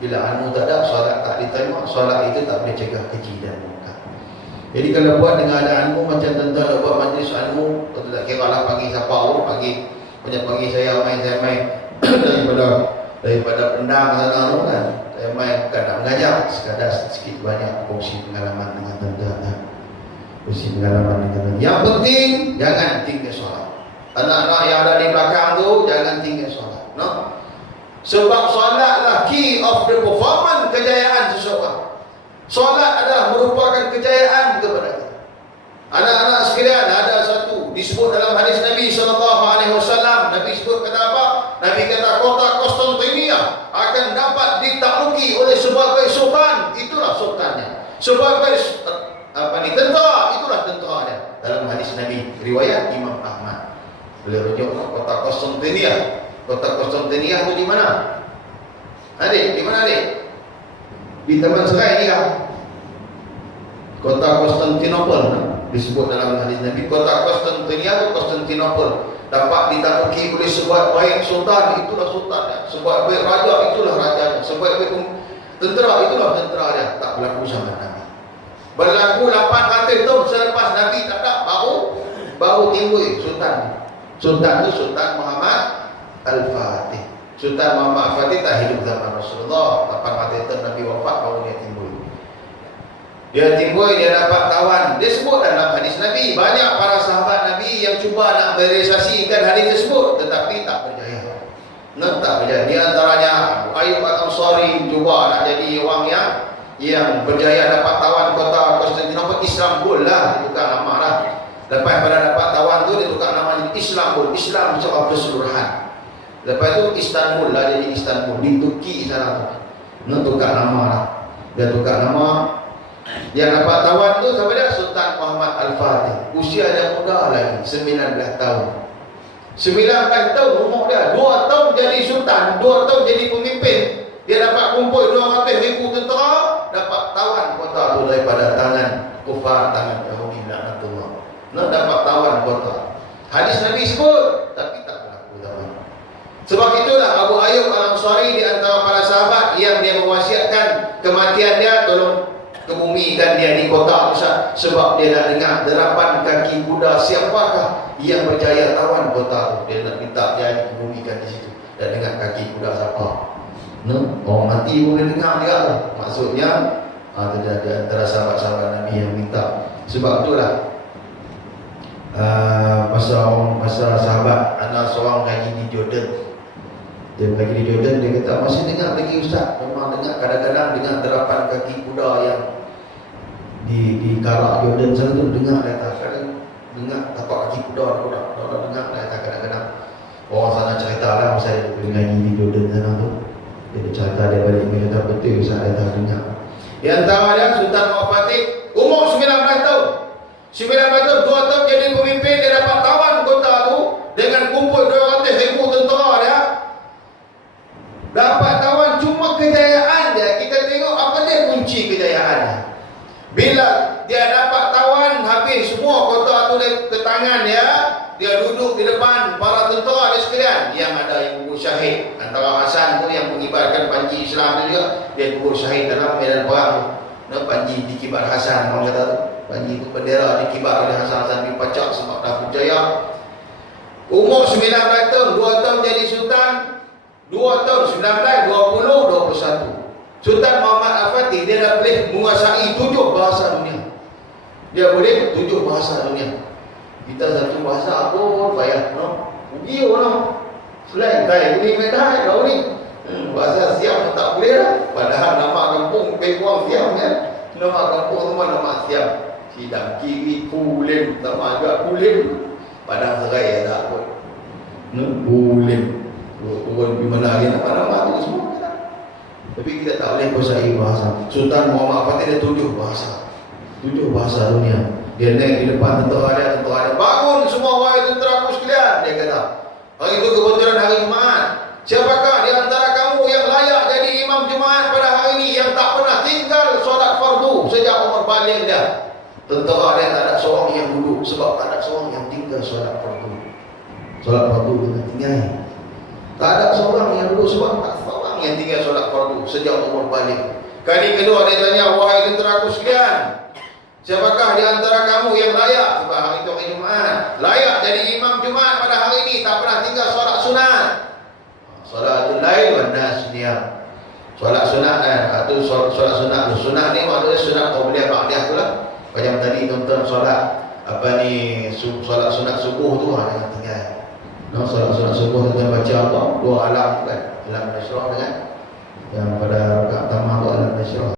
Bila ilmu tak ada, solat tak diterima, solat itu tak boleh cegah keji dan munkar. Jadi kalau buat dengan ada ilmu, macam tuan-tuan buat majlis ilmu, tuan-tuan tak kira lah pagi siapa pun, pagi saya main daripada pendang sana tu kan. Saya main bukan nak mengajar, sekadar sikit banyak kongsi pengalaman dengan tuan-tuan. Kongsi pengalaman dengan tuan-tuan. Yang penting jangan tinggal solat. Anak-anak yang ada di belakang tu jangan tinggal solat. Sebab solatlah key of the performance kejayaan seseorang. Solat adalah merupakan kejayaan kepada kita. Anak-anak sekalian, ada satu disebut dalam hadis Nabi SAW. Nabi sebut kata apa? Nabi kata kota Konstantinia akan dapat ditakluki oleh sebagai sultan. Itulah sultannya. Sebagai tentera, itulah tenteranya. Dalam hadis Nabi, riwayat Imam Ahmad. Boleh rujuk kota Konstantinia. Kota Konstantinia itu di mana? Adik, di mana adik? Di Taman Serai ni kan? Kota Konstantinopel disebut dalam hadis Nabi. Kota Konstantinia itu Konstantinopel dapat ditakluki oleh sebaik-baik sultan, itulah sultannya. Sebaik-baik raja, itulah rajanya. Sebaik-baik tentera, itulah tentera dia. Tak berlaku zaman Nabi. Berlaku 800 tahun selepas Nabi tak ada, baru timbul sultan. Sultan itu Sultan Muhammad Al-Fatih. Sultan Muhammad Al-Fatih tak hidup zaman Rasulullah. 800 tahun Nabi wafat baru dia timbul. Dia dapat tawan. Dia sebut dalam hadis Nabi, banyak para sahabat Nabi yang cuba nak merealisasikan hadis tersebut tetapi tak berjaya. Tak berjaya. Di antaranya Abu Ayyub Al-Ansari cuba nak jadi orang yang berjaya dapat tawan kota Konstantinopel. Istanbul lah, dia tukar nama lah. Lepas pada dapat tawan tu dia tukar nama jadi Istanbul. Islam secara keseluruhan. Lepas tu Istanbul lah jadi Istanbul. Di Turki sana tu. Dia tukar nama lah. Dia tukar nama. Yang dapat tawan tu siapa dia? Sultan Muhammad Al-Fatih. Usia dia muda lagi, 19 tahun. 19 tahun umur dia. 2 tahun jadi sultan, 2 tahun jadi pemimpin. Dia dapat kumpul 200,000 tentera, dapat tawan kota tu daripada tangan kufar, tangan Yahudi laknatullah. Dapat tawan kota. Hadis Nabi sebut tapi tak berlaku zaman. Sebab itulah Abu Ayyub Al-Ansari di antara para sahabat yang dia mewasiatkan kematian dia, tolong kebumikan dia di kota Musa, sebab dia nak dengar derapan kaki kuda siapakah yang berjaya tawan kota tu. Dia nak minta dia kebumikan di situ dan dengar kaki kuda siapa. Orang mati boleh dengar dia tu. Maksudnya ada di antara sahabat-sahabat Nabi yang minta. Sebab itulah masa sahabat anak seorang ngaji di Jordan. Dia lagi di Jordan, dia kata masih dengar lagi ustaz. Memang dengar, kadang-kadang dengar derapan kaki kuda yang di Karak Jordan sana tu dengar kadang dengar tapak kaki kuda dengar kadang-kadang orang sana cerita lah masa dia ngaji di Jordan sana tu. Dia cerita dia balik ni kata betul ustaz, dia tak dengar. Di antara dia Sultan Muhammad Fatih, umur 19 tahun. 19 tahun, 2 tahun jadi pemimpin. Dia dapat tawan kota tu dengan kumpul 200,000 tentera dia. Dapat tawan, cuma kejayaan dia, kita tengok apa dia kunci kejayaannya. Bila dia dapat tawan, habis semua kota tu ke tangan dia duduk di depan para tentera dia sekalian. Yang ada yang gugur syahid. Antara Hasan tu yang mengibarkan panji Islam tu juga, dia gugur syahid dalam medan perang. Panji dikibar Hasan, orang kata tu. Panji tu bendera dikibar oleh Hasan bin Pacak sebab dah berjaya. Umur 19 tahun, 2 tahun jadi sultan. 2 tahun, 19, 20, 21. Sultan Muhammad Al-Fatih, dia dah boleh menguasai 7 bahasa dunia. Dia boleh 7 bahasa dunia. Kita satu bahasa apa payah, no? Ugi orang selain kaya boleh medai kau ni. Bahasa Siam tak boleh lah. Padahal nama kampung Pekuang Siam kan. Nama kampung semua nama Siam. Sidang Kiri, Pulim, nama juga Pulim. Padang Serai tak pun. Pulim. Turun pergi mana lagi nak nama tu semua. Tapi kita tak boleh kuasai bahasa. Sultan Muhammad Fatih dia 7 bahasa. 7 bahasa dunia. Dia naik di depan tentera dia. Bangun semua wahai tenteraku sekalian. Dia kata, hari itu kebetulan hari Jumaat. Siapakah di antara kamu yang layak jadi imam Jumaat pada hari ini, yang tak pernah tinggal solat fardu sejak umur baligh dia? Tentera dia tak ada seorang yang duduk, sebab tak ada seorang yang tinggal solat fardu. Solat fardu dengan tinggal. Tak ada seorang yang duduk, sebab tak ada seorang yang tinggal solat fardu sejak umur baligh. Kali kedua dia tanya, wahai tenteraku sekalian, siapakah di antara kamu yang layak, sebab hari itu hari Jumaat, layak jadi imam Jumaat pada hari ini, tak pernah tinggal solat sunat? Salatul lail wa nasniyah. Solat sunat atau solat sunat. Sunat ni maksudnya sunat qabliyah ba'diyah tu lah. Macam tadi tuan-tuan solat solat sunat subuh tu jangan tinggal. No, solat subuh dengan baca apa? Dua alam kan. Alam nasyrah dengan yang pada rakaat pertama tu alam nasyrah.